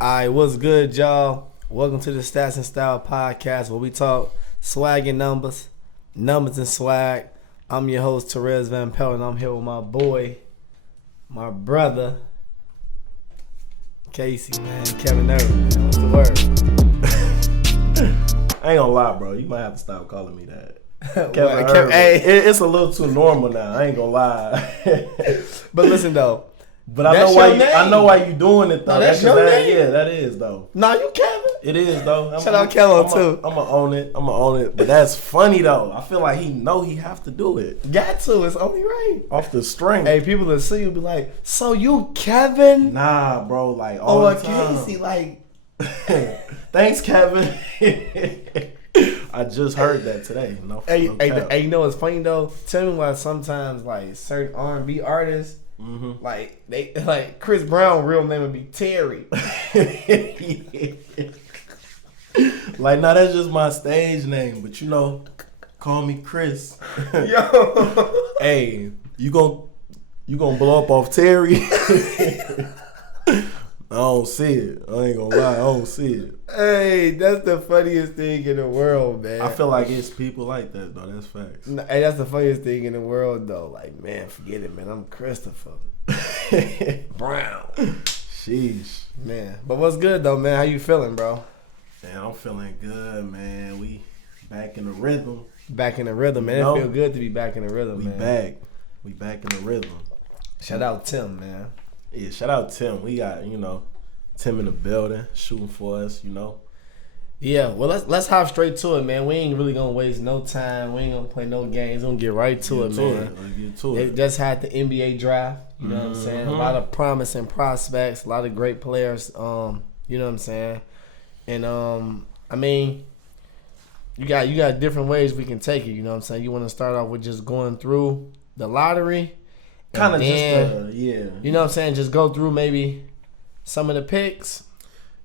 Alright, what's good, y'all? Welcome to the Stats and Style podcast, where we talk swag and numbers and swag. I'm your host, Therese Van Pelt, and I'm here with my boy, my brother, Casey, man, Kevin Irvin, man. What's the word? I ain't gonna lie, bro. You might have to stop calling me that. Hey. It's a little too normal now. I ain't gonna lie. But listen, though. But I know why you doing it though. No, that's your name. Yeah, that is though. Nah, you Kevin. It is though. Shout out Kevin too. I'ma own it. But that's funny though. I feel like he have to do it. Got to. It's only right. Off the string. Hey, people that see you be like, so you Kevin? Nah, bro. Like all the time. Casey, like. Thanks, Kevin. I just heard that today. Hey, you know what's funny though? Tell me why sometimes like certain R&B artists, like they like Chris Brown, real name would be Terry. Like, nah, that's just my stage name, but you know, call me Chris. Yo, hey, you gonna blow up off Terry? I don't see it. I ain't gonna lie, I don't see it. Hey, that's the funniest thing in the world, man. I feel like it's people like that, though. That's facts. Hey, that's the funniest thing in the world, though. Like, man, forget it, man. I'm Christopher Brown. Sheesh. Man, but what's good, though, man? How you feeling, bro? Man, I'm feeling good, man. We back in the rhythm. Back in the rhythm, man. It feel good to be back in the rhythm, man. We back in the rhythm. Shout out Tim, man. Yeah, shout out Tim. We got, Tim in the building shooting for us, Yeah, well, let's hop straight to it, man. We ain't really gonna waste no time. We ain't gonna play no games. We're gonna get right to it, man. Let's get to it. They just had the NBA draft. You know what I'm saying? A lot of promising prospects, a lot of great players. You know what I'm saying? And I mean, you got different ways we can take it. You know what I'm saying? You want to start off with just going through the lottery. Kind of just, yeah. You know what I'm saying? Just go through maybe some of the picks.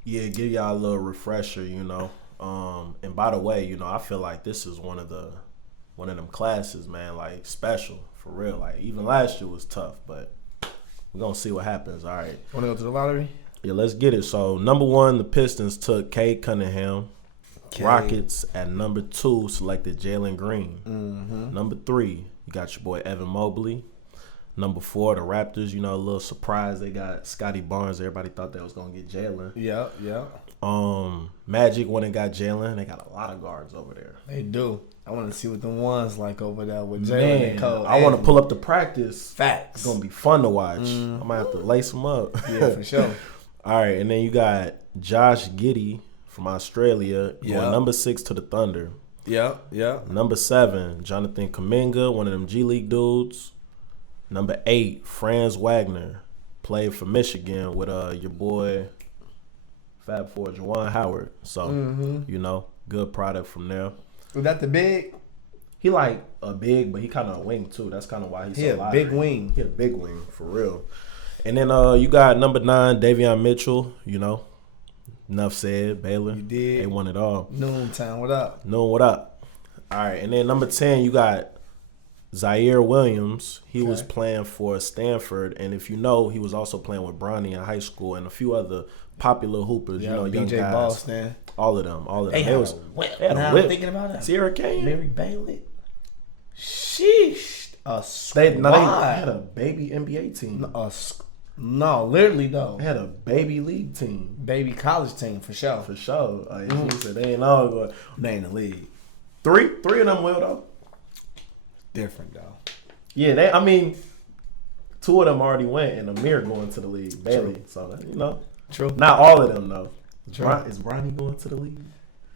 Yeah, give y'all a little refresher, And by the way, I feel like this is one of them classes, man, like special, for real. Like even last year was tough, but we're gonna see what happens. All right. Wanna go to the lottery? Yeah, let's get it. So number 1, the Pistons took Cade Cunningham. Okay. Rockets at number 2 selected Jalen Green. Number 3, you got your boy Evan Mobley. Number 4, the Raptors, a little surprise. They got Scotty Barnes. Everybody thought they was going to get Jalen. Yeah. Magic went and got Jalen. They got a lot of guards over there. They do. I want to see what the one's like over there with Jalen and Cole. I want to pull up the practice. Facts. It's going to be fun to watch. I might have to lace them up. Yeah, for sure. All right, and then you got Josh Giddey from Australia going number 6 to the Thunder. Yeah. Number 7, Jonathan Kuminga, one of them G League dudes. Number 8, Franz Wagner, played for Michigan with your boy Fab Four, Juwan Howard. So, good product from there. Was that the big? He like a big, but he kind of a wing too. That's kind of why he's so light. Big wing. He a big wing, for real. And then you got number 9, Davion Mitchell, Enough said, Baylor. You did. They won it all. Noontime, what up? What up? All right, and then number 10, you got Zaire Williams. He was playing for Stanford, and if you know, he was also playing with Bronny in high school and a few other popular hoopers, young BJ guys. Boston. All of them. They had a whip. I'm thinking about it. Sierra Kane. Mary Bailey. Sheesh. They had a baby NBA team. No, literally though. They had a baby league team. Baby college team, for sure. For sure. Like, he said they ain't all going. They in the league. Three of them will though. Different though. Yeah, 2 of them already went, and Amir going to the league. Bailey. So True. Not all of them though. True. Is Bronny going to the league?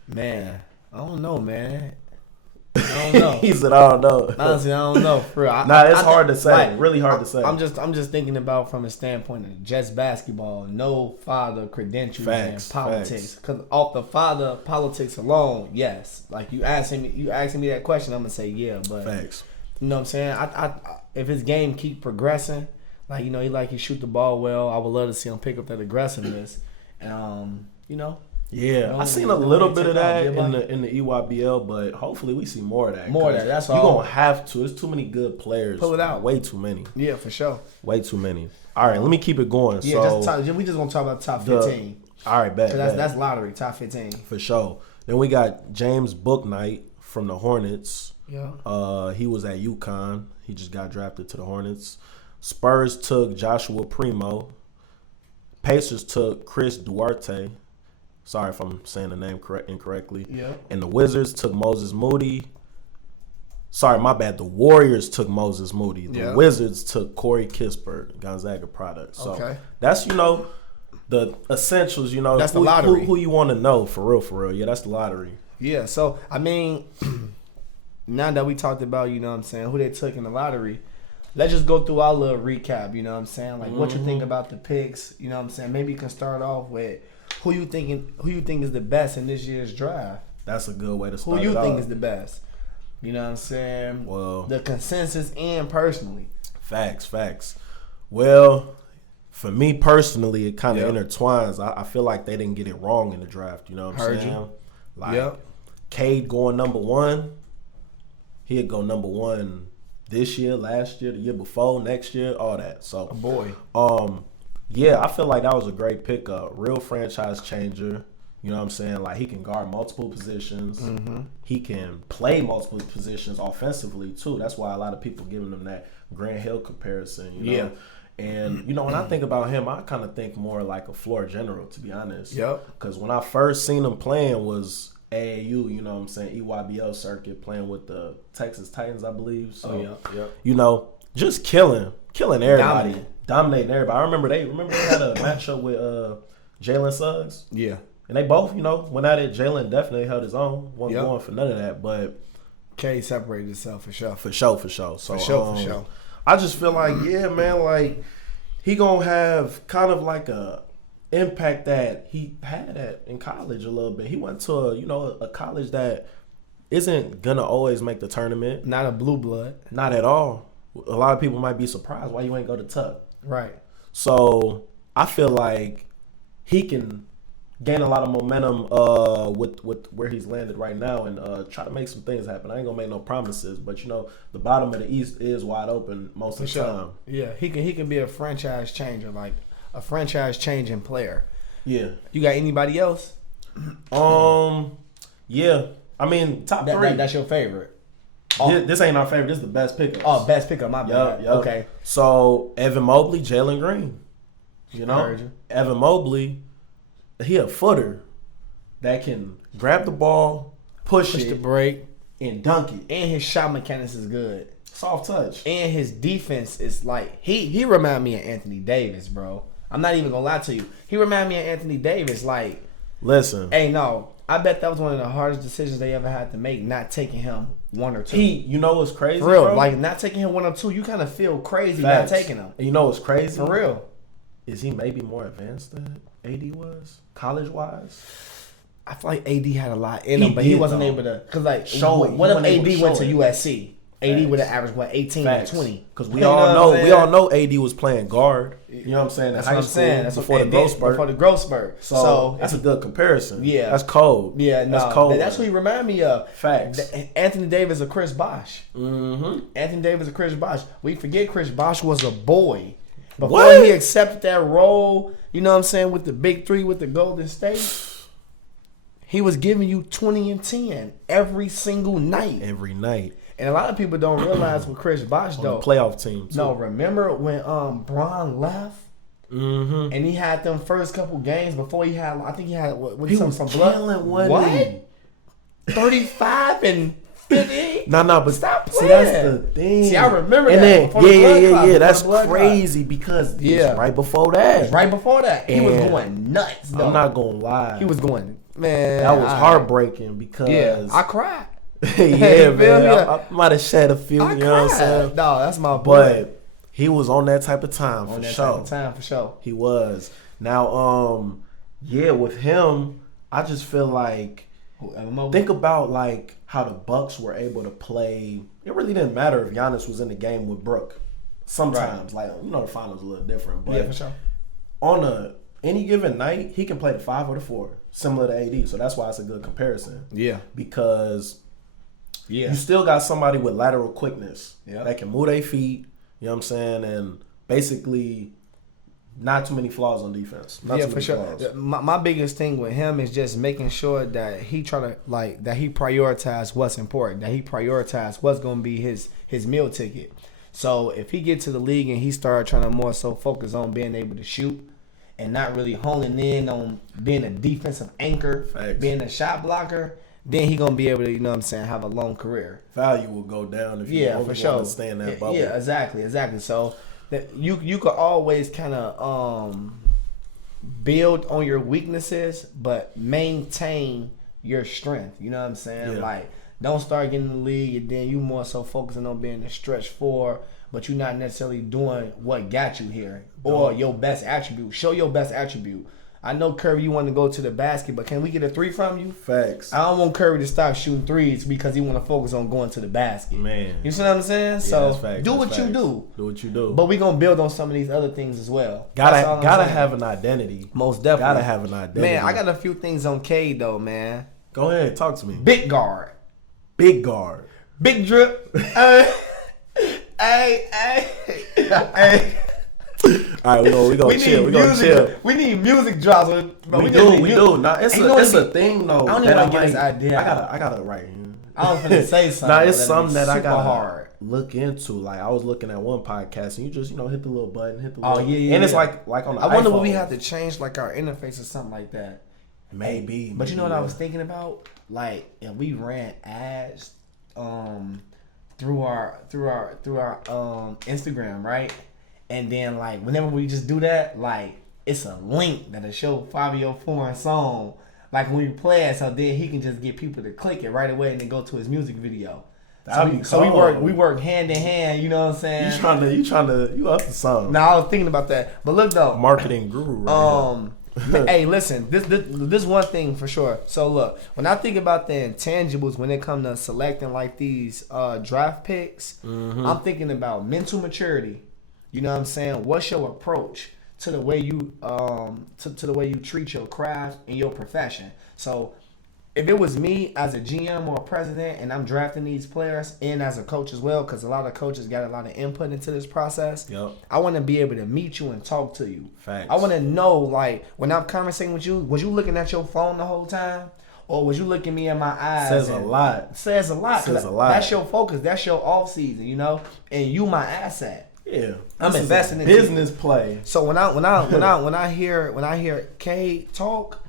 Man, I don't know, man. I don't know. He said, I don't know. Honestly, I don't know. For real. It's hard to say. Really hard to say. I'm just thinking about from a standpoint of just basketball. No father credentials and politics. Because off the father politics alone, yes. Like you asking me that question, I'm gonna say yeah. But facts. You know what I'm saying? I if his game keep progressing, he shoot the ball well. I would love to see him pick up that aggressiveness, and Yeah, I seen a little bit of that in the EYBL, but hopefully we see more of that. More of that. That's all. You're gonna have to. There's too many good players. Pull it out. Way too many. Yeah, for sure. Way too many. All right, let me keep it going. Yeah, we just gonna talk about the top 15. All right, bet. That's lottery, top 15. For sure. Then we got James Bouknight from the Hornets. Yeah. He was at UConn. He just got drafted to the Hornets. Spurs took Joshua Primo. Pacers took Chris Duarte. Sorry if I'm saying the name incorrectly. Yeah. And the Wizards took Moses Moody. Sorry, my bad. The Warriors took Moses Moody. The Wizards took Corey Kispert, Gonzaga product. So that's, the essentials, that's the lottery. Who you want to know, for real. Yeah, that's the lottery. Yeah, so, I mean, now that we talked about, who they took in the lottery, let's just go through our little recap, Like, what you think about the picks, Maybe you can start off with who you think is the best in this year's draft. That's a good way to start. Who you think is the best? Well, the consensus and personally. Facts. Well, for me personally, it kind of intertwines. I feel like they didn't get it wrong in the draft. You know what I'm saying? Like, Cade going number 1. He'd go number 1 this year, last year, the year before, next year, all that. So, yeah, I feel like that was a great pickup. Real franchise changer. You know what I'm saying? Like, he can guard multiple positions. Mm-hmm. He can play multiple positions offensively, too. That's why a lot of people giving him that Grant Hill comparison, Yeah. And, when I think about him, I kind of think more like a floor general, to be honest. Yep. Because when I first seen him playing was AAU, you know what I'm saying, EYBL circuit, playing with the Texas Titans, I believe. So, just killing everybody. Dominating everybody. I remember they had a matchup with Jalen Suggs. Yeah. And they both, went at it. Jalen definitely held his own. Wasn't going for none of that. But K separated himself for sure. For sure. So, for sure. I just feel like, man, like, he going to have kind of like a impact that he had in college a little bit. He went to a college that isn't going to always make the tournament. Not a blue blood. Not at all. A lot of people might be surprised why you ain't go to Tuck. Right. So I feel like he can gain a lot of momentum with where he's landed right now and try to make some things happen. I ain't gonna make no promises, but the bottom of the East is wide open most of the time. Yeah, he can be a franchise changer, like a franchise changing player. Yeah. You got anybody else? Yeah. I mean, top 3. That's your favorite. This ain't our favorite. This is the best pickup. Oh, best pickup. My bad. Yep. Okay. So Evan Mobley, Jalen Green. Evan Mobley, he a footer that can grab the ball, push the break, and dunk it. And his shot mechanics is good. Soft touch. And his defense is like he remind me of Anthony Davis, bro. I'm not even gonna lie to you. He remind me of Anthony Davis. Like, listen. Hey, no. I bet that was one of the hardest decisions they ever had to make, not taking him 1 or 2. You know what's crazy, for real, bro? like not taking him 1 or 2, you kind of feel crazy not taking him. And you know what's crazy? For real. Is he maybe more advanced than AD was, college-wise? I feel like AD had a lot in him, but he wasn't able to. Because, like, what if AD went to USC? AD would have averaged, 18 or 20? Because we all know AD was playing guard. You know what I'm saying? That's what I'm saying. That's before the growth spurt. So that's a good comparison. Yeah. That's cold. Yeah, no. That's cold. That's what he remind me of. Facts. Anthony Davis or Chris Bosh. Mm-hmm. Anthony Davis or Chris Bosh. We forget Chris Bosh was a boy. Before he accepted that role, you know what I'm saying, with the big 3 with the Golden State, he was giving you 20 and 10 every single night. Every night. And a lot of people don't realize with Chris Bosh, though. On the playoff team, too. No, remember when Bron left? Mm-hmm. And he had them first couple games before he had, I think he had, he was killing what? 35 and 50? No, but stop playing. See, that's the thing. See, I remember and that. Then, yeah. That's crazy because right before that. Right before that. He was going nuts, though. I'm not going to lie. He was going, man. That was heartbreaking because. Yeah, I cried. Yeah, man. I might have shed a few, you know what I'm saying? No, that's my boy. But he was on that type of time, for sure. He was. Now, with him, I just feel like, think about like how the Bucks were able to play. It really didn't matter if Giannis was in the game with Brook. Sometimes, like, the finals a little different. But for sure. On any given night, he can play the 5 or the 4, similar to AD. So that's why it's a good comparison. Yeah. Because you still got somebody with lateral quickness that can move their feet, you know what I'm saying, and basically not too many flaws on defense. Not for sure. Flaws. My biggest thing with him is just making sure that he prioritize what's important, that he prioritize what's going to be his meal ticket. So if he get to the league and he start trying to more so focus on being able to shoot and not really honing in on being a defensive anchor, being a shot blocker, then he gonna be able to, you know what I'm saying, have a long career. Value will go down if you for sure. stay in that bubble. Yeah, exactly. So that you could always kind of build on your weaknesses, but maintain your strength. You know what I'm saying? Yeah. Like, don't start getting in the league and then you more so focusing on being a stretch four, but you're not necessarily doing what got you here or your best attribute. Show your best attribute. I know, Curry, you want to go to the basket, but can we get a three from you? Facts. I don't want Curry to stop shooting threes because he want to focus on going to the basket. Man. You see what I'm saying? Yeah, so that's facts. do That's what facts. you do. Do what you do. But we gonna build on some of these other things as well. Gotta have an identity. Most definitely. Gotta have an identity. Man, I got a few things on Cade though, man. Go ahead, talk to me. Big guard. Big guard. Big drip. Hey. All right, we gonna chill. We gonna chill. We need music drops. We do. Nah, it's a thing though. I don't even get this idea. I gotta write. I was finna say something. Nah, it's something that I gotta hard. look into. Like, I was looking at one podcast and you just, hit the little button, hit the Oh, little, yeah. and it's like on the I wonder iPhone. what we have to change, like our interface or something like that. Maybe. But you know what I was thinking about? Like, if we ran ads through our Instagram, right? And then, like, whenever we just do that, like, it's a link that'll show Fabio Foreign's song. Like, when we play it, so then he can just get people to click it right away and then go to his music video. So we work hand in hand, you know what I'm saying? You up to something. Now, I was thinking about that. But look, though. Marketing guru right Hey, listen, this one thing for sure. So look, when I think about the intangibles when it comes to selecting like these draft picks, I'm thinking about mental maturity. You know what I'm saying? What's your approach to the way you to the way you treat your craft and your profession? So if it was me as a GM or a president and I'm drafting these players and as a coach as well, because a lot of coaches got a lot of input into this process, I want to be able to meet you and talk to you. Facts. I want to know, like, when I'm conversating with you, was you looking at your phone the whole time? Or was you looking me in my eyes? Says a lot. Says a lot. Says a lot. That's your focus. That's your off season, you know? And you my asset. Yeah, I'm investing in business play. So when I hear Cade talk,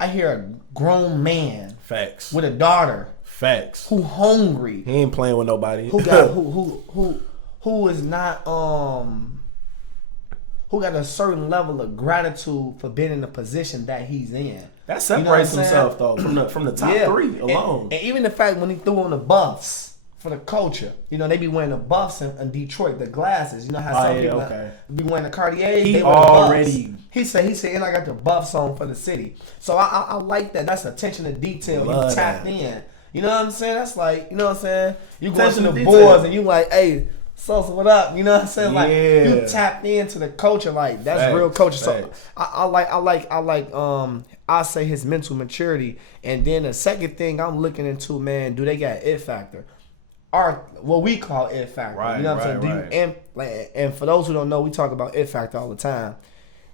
I hear a grown man, facts, with a daughter, facts, who hungry. He ain't playing with nobody. Who got who is not who got a certain level of gratitude for being in the position that he's in. That separates himself though from the top three alone. And even the fact when he threw on the buffs for the culture, you know, they be wearing the buffs in Detroit, the glasses. You know how some people be wearing the Cartier. He already. He said, and I got the buffs on for the city. So I like that. That's attention to detail. You tapped in. You know what I'm saying? That's like, you know what I'm saying? You go to the boards and you like, hey, Sosa, what up? You know what I'm saying? Like, you tapped into the culture. Like, that's real culture. So I say his mental maturity. And then the second thing I'm looking into, man, do they got it factor? Or what we call it factor. Right, you know what I'm saying? And for those who don't know, we talk about it factor all the time.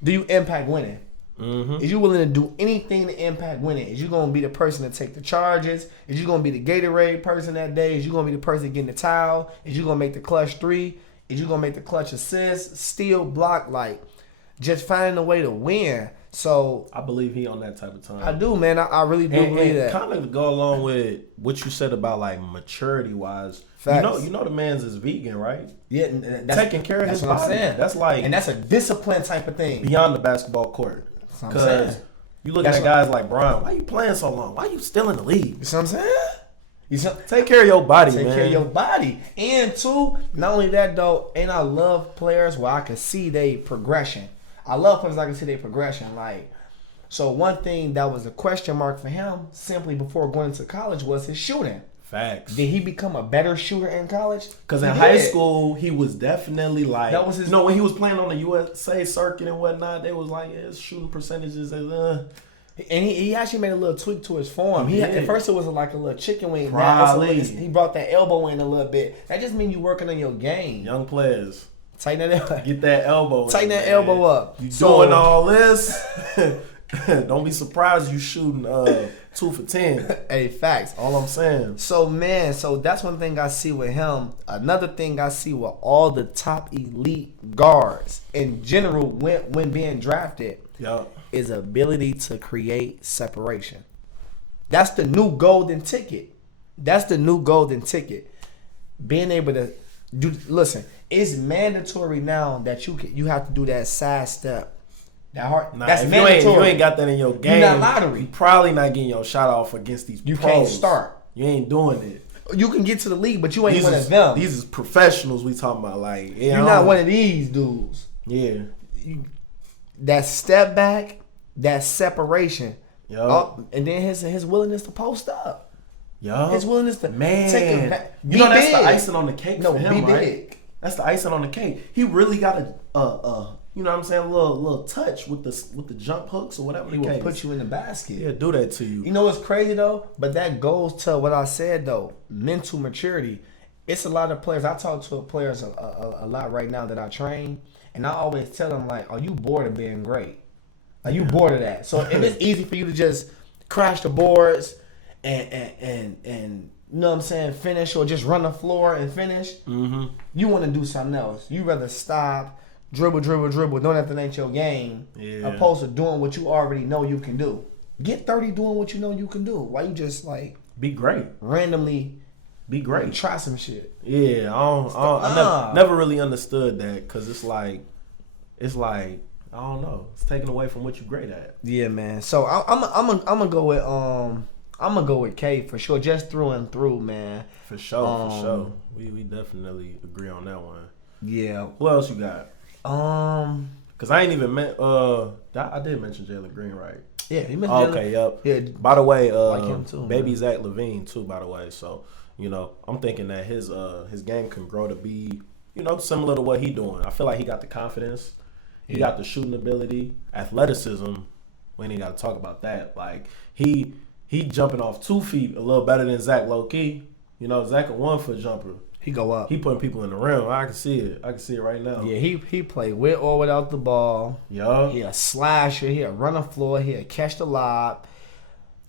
Do you impact winning? Mm-hmm. Is you willing to do anything to impact winning? Is you going to be the person to take the charges? Is you going to be the Gatorade person that day? Is you going to be the person getting the towel? Is you going to make the clutch three? Is you going to make the clutch assist? Steal, block, like just finding a way to win. So I believe he on that type of time. I do, man. I really do believe that. Kind of go along with what you said about like maturity wise. Facts. You know the man's is vegan, right? Yeah, that's taking care of his body. I'm saying. That's like, and that's a discipline type of thing beyond the basketball court. Because you look at guys like Brian. Why you playing so long? Why you still in the league? You see what I'm saying? Take care of your body, man. Take care of your body. And two, not only that though, and I love players where I can see their progression. I love players I can see their progression. Like, so one thing that was a question mark for him simply before going into college was his shooting. Facts. Did he become a better shooter in college? Because in high school, he was definitely like, that was his. When he was playing on the USA circuit and whatnot, they was like, his shooting percentages. And he actually made a little tweak to his form. At first, it was like a little chicken wing. Probably. He brought that elbow in a little bit. That just means you working on your game. Young players. Tighten that. Get that elbow. Tighten that elbow up. You doing all this? Don't be surprised you shooting 2 for 10. Hey, facts. All I'm saying. So man, that's one thing I see with him. Another thing I see with all the top elite guards in general when being drafted is ability to create separation. That's the new golden ticket. Being able to do. Listen, it's mandatory now that you have to do that side step. That's mandatory. You ain't got that in your game. You're not lottery. You probably not getting your shot off against these pros. Can't start. You ain't doing it. You can get to the league, but you ain't one of them. These is professionals we talking about. Like, you're not one of these dudes. Yeah. That step back, that separation. And then his willingness to post up. His willingness to take it back. That's the icing on the cake for him, be right? big. That's the icing on the cake. He really got you know what I'm saying, a little touch with the jump hooks or whatever. He will put you in the basket. Yeah, do that to you. You know what's crazy though? But that goes to what I said though, mental maturity. It's a lot of players. I talk to players a lot right now that I train, and I always tell them like, "Are you bored of being great? Are you bored of that?" So if it's easy for you to just crash the boards and you know what I'm saying, finish or just run the floor and finish, you want to do something else. You rather stop. Dribble, knowing that ain't your game, opposed to doing what you already know you can do. Get 30 doing what you know you can do. Why you just like be great, randomly be great, try some shit? Yeah, I never really understood that because it's like I don't know, it's taken away from what you're great at. Yeah, man. So I'm gonna go with K for sure, just through and through, man. For sure. We definitely agree on that one. Yeah. Who else you got? Because I ain't even I did mention Jalen Green, right? Yeah, he mentioned okay, yep. Yeah. By the way, like him too, baby man. Zach LaVine too. By the way, so you know, I'm thinking that his game can grow to be, you know, similar to what he doing. I feel like he got the confidence, he got the shooting ability, athleticism. We ain't got to talk about that. Like he jumping off 2 feet a little better than Zach low key. You know, Zach a 1 foot jumper. He go up. He putting people in the rim. I can see it. Right now. Yeah, he play with or without the ball. Yeah. He a slasher. He a run the floor. He a catch the lob.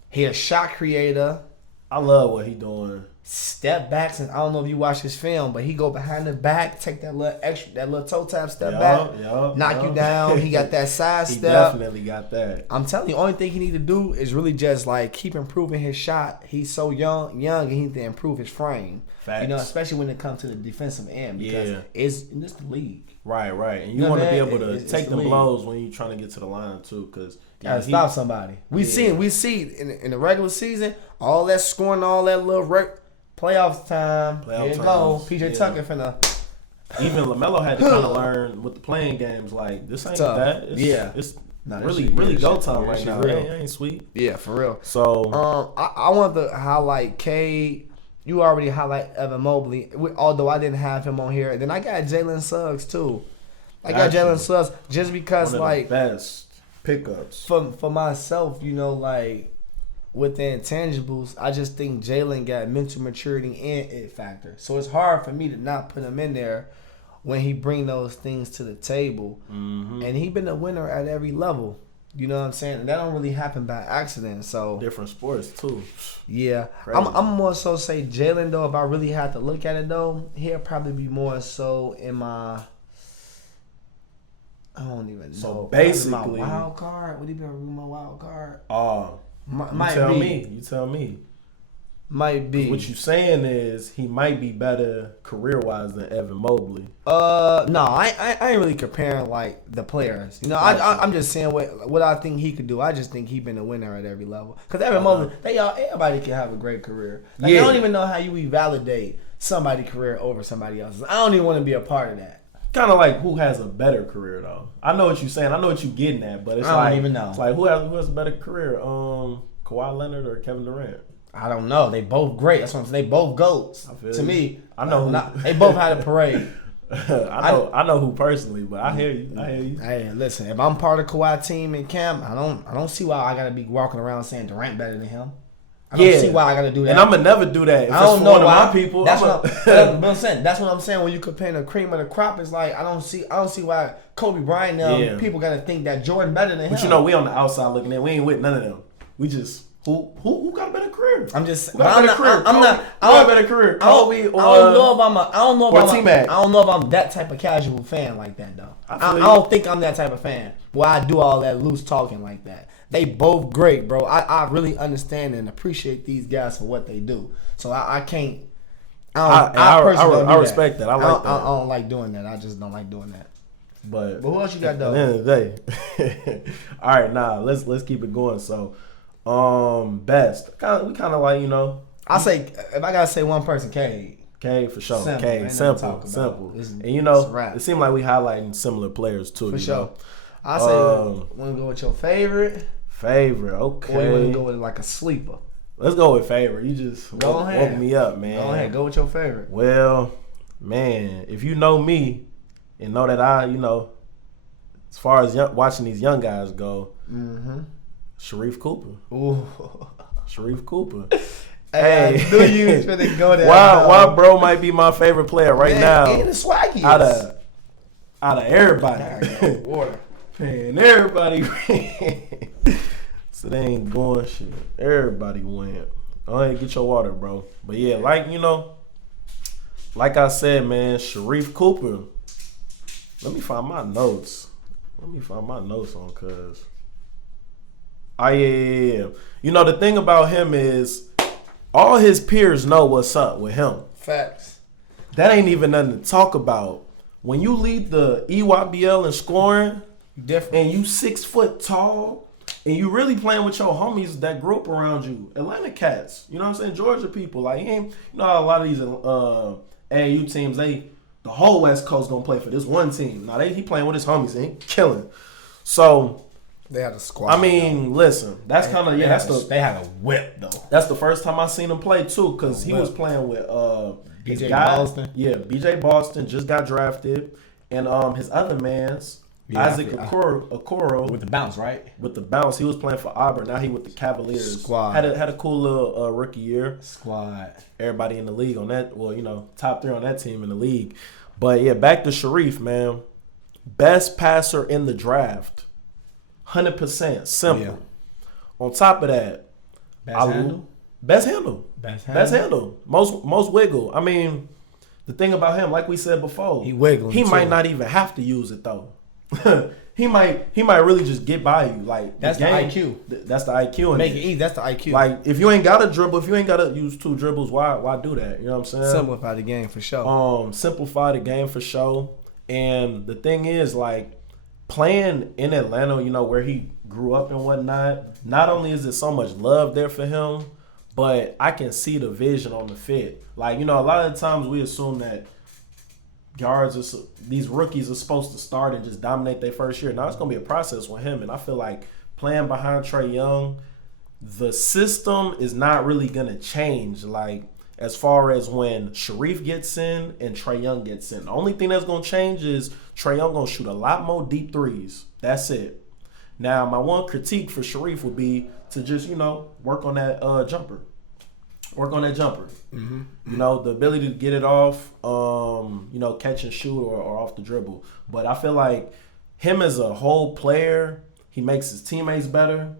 He a shot creator. I love what he doing. Step backs, and I don't know if you watch his film, but he go behind the back, take that little toe tap step back, knock you down. He got that side step. He definitely got that. I'm telling you, only thing he need to do is really just like keep improving his shot. He's so young, and he need to improve his frame. Facts. You know, especially when it comes to the defensive end, because it's the league. Right. And you want to be able to take them blows when you're trying to get to the line too, because gotta stop somebody. We see in the regular season all that scoring, all that little playoffs time. Here you go. PJ Tucker finna. Even LaMelo had to kind of learn with the playing games. Like this ain't that. It's really go time right now. It ain't sweet. Yeah, for real. So I want to highlight K. You already highlight Evan Mobley, although I didn't have him on here. And then I got Jalen Suggs too. I got Jalen Suggs just because one of the best pickups for myself. You know, like with the intangibles, I just think Jalen got mental maturity and it factor. So it's hard for me to not put him in there when he bring those things to the table. Mm-hmm. And he been a winner at every level. You know what I'm saying? And that don't really happen by accident. So different sports too. Yeah. I'm more so say Jalen though, if I really had to look at it though, he'll probably be more so in my I don't even know. So basically my wild card. Would he be my wild card? You tell me. Might be. What you saying is he might be better career wise than Evan Mobley. No, I ain't really comparing like the players. You know, I'm just saying what I think he could do. I just think he been a winner at every level. Cause Evan Mobley, everybody can have a great career. Like, I don't even know how you validate somebody's career over somebody else's. I don't even want to be a part of that. Kind of like who has a better career though. I know what you're saying. I know what you're getting at, but I don't even know. It's like who has a better career? Kawhi Leonard or Kevin Durant? I don't know. They both great. That's what I'm saying. They both GOATs. To me, I know. They both had a parade. I know who personally, but I hear you. Hey, listen. If I'm part of Kawhi team and Cam, I don't see why I gotta be walking around saying Durant better than him. I don't see why I gotta do that. And I'm gonna never do that. If I don't know why. My people, that's what I'm saying. That's what I'm saying. When you compare the cream of the crop, it's like I don't see why Kobe Bryant people gotta think that Jordan better than him. But you know, we on the outside looking in. We ain't with none of them. We just who got a better career? I'm just. Who got a better career? I got a better career. Kobe or I don't know if I'm that type of casual fan like that though. I don't think I'm that type of fan where I do all that loose talking like that. They both great, bro. I really understand and appreciate these guys for what they do. So I can't. I respect that. I like that. I don't like doing that. I just don't like doing that. But who else you got though? At the end of the day. All right, let's keep it going. So, best. We kind of like, you know. I say if I gotta say one person, Cade. Cade for sure. Cade, simple. And you know, it seemed like we highlighting similar players too. For sure. I say, want to go with your favorite? Okay. Or you want to go with like a sleeper? Let's go with favorite. You just woke me up, man. Go ahead. Go with your favorite. Well, man, if you know me and know that I, you know, as far as watching these young guys go, Sharif Cooper. Ooh. Sharif Cooper. Hey, I knew you was finna go there. Why bro might be my favorite player now. And the swaggy. Out of everybody. Water. Man, everybody so they ain't going shit. Everybody went. Go ahead, get your water, bro. But yeah, like I said, man, Sharif Cooper. Let me find my notes. On cuz. Yeah. You know, the thing about him is all his peers know what's up with him. Facts. That ain't even nothing to talk about. When you lead the EYBL in scoring, and you 6 foot tall, and you really playing with your homies that grew up around you, Atlanta cats, you know what I'm saying, Georgia people, like he ain't, you know how a lot of these AAU teams, the whole West Coast gonna play for this one team. Now he playing with his homies, and he killing. So they had a squad. I mean, listen, that's kind of they had a whip though. That's the first time I seen him play too, because he was playing with BJ Boston. Yeah, BJ Boston just got drafted, and his other man's. Isaac Okoro with the bounce, right? With the bounce, he was playing for Auburn. Now he with the Cavaliers. Squad had a cool little rookie year. Squad. Everybody in the league on that. Well, you know, top 3 on that team in the league. But yeah, back to Sharif, man. Best passer in the draft, 100%. Simple. Yeah. On top of that, best handle. Most wiggle. I mean, the thing about him, like we said before, he wiggling. He might not even have to use it though. he might really just get by you. Like that's the IQ. That's the IQ. Make it easy. That's the IQ. Like if you ain't got to dribble, if you ain't got to use 2 dribbles, why do that? You know what I'm saying? Simplify the game for sure. Simplify the game for sure. And the thing is, like playing in Atlanta, you know where he grew up and whatnot. Not only is there so much love there for him, but I can see the vision on the fit. Like, you know, a lot of the times we assume that these rookies are supposed to start and just dominate their first year. Now it's gonna be a process with him, and I feel like playing behind Trae Young, the system is not really gonna change. Like as far as when Sharif gets in and Trae Young gets in, the only thing that's gonna change is Trae Young gonna shoot a lot more deep threes. That's it. Now my one critique for Sharif would be to just work on that jumper. Mm-hmm. You know, the ability to get it off, catch and shoot or off the dribble. But I feel like him as a whole player, he makes his teammates better.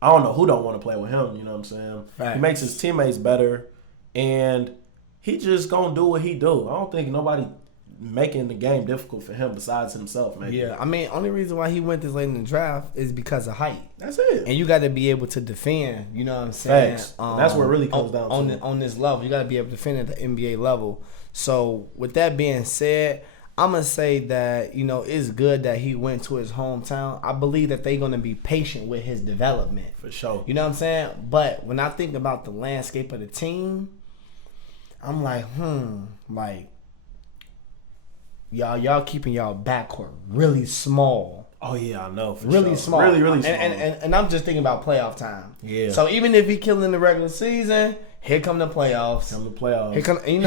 I don't know who don't want to play with him, you know what I'm saying? Facts. He makes his teammates better, and he just going to do what he do. I don't think nobody making the game difficult for him besides himself, man. Yeah, I mean, only reason why he went this late in the draft is because of height. That's it. And you got to be able to defend, you know what I'm saying? Facts. That's where it really comes down to. On this level, you got to be able to defend at the NBA level. So, with that being said, I'm going to say that, it's good that he went to his hometown. I believe that they're going to be patient with his development. For sure. You know what I'm saying? But when I think about the landscape of the team, I'm like, y'all keeping y'all backcourt really small. Oh yeah, I know. Really small. Really small. And I'm just thinking about playoff time. Yeah. So even if he killing the regular season, here come the playoffs. Here come, hey,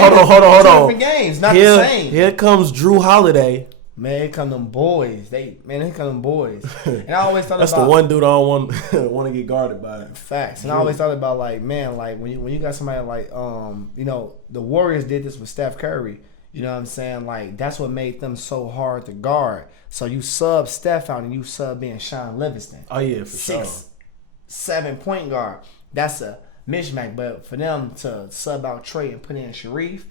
hold on. Different games, not the same. Here comes Drew Holiday. Man, here come them boys. Here come them boys. And I always thought that's about... the one dude I don't want to get guarded by. Facts. And I always thought about, like, man, like, when you got somebody like, you know, the Warriors did this with Steph Curry. You know what I'm saying? Like, that's what made them so hard to guard. So you sub Steph out and you sub in Sean Livingston. Oh, yeah, for sure. 6'7" point guard. That's a mismatch. But for them to sub out Trey and put in Sharif,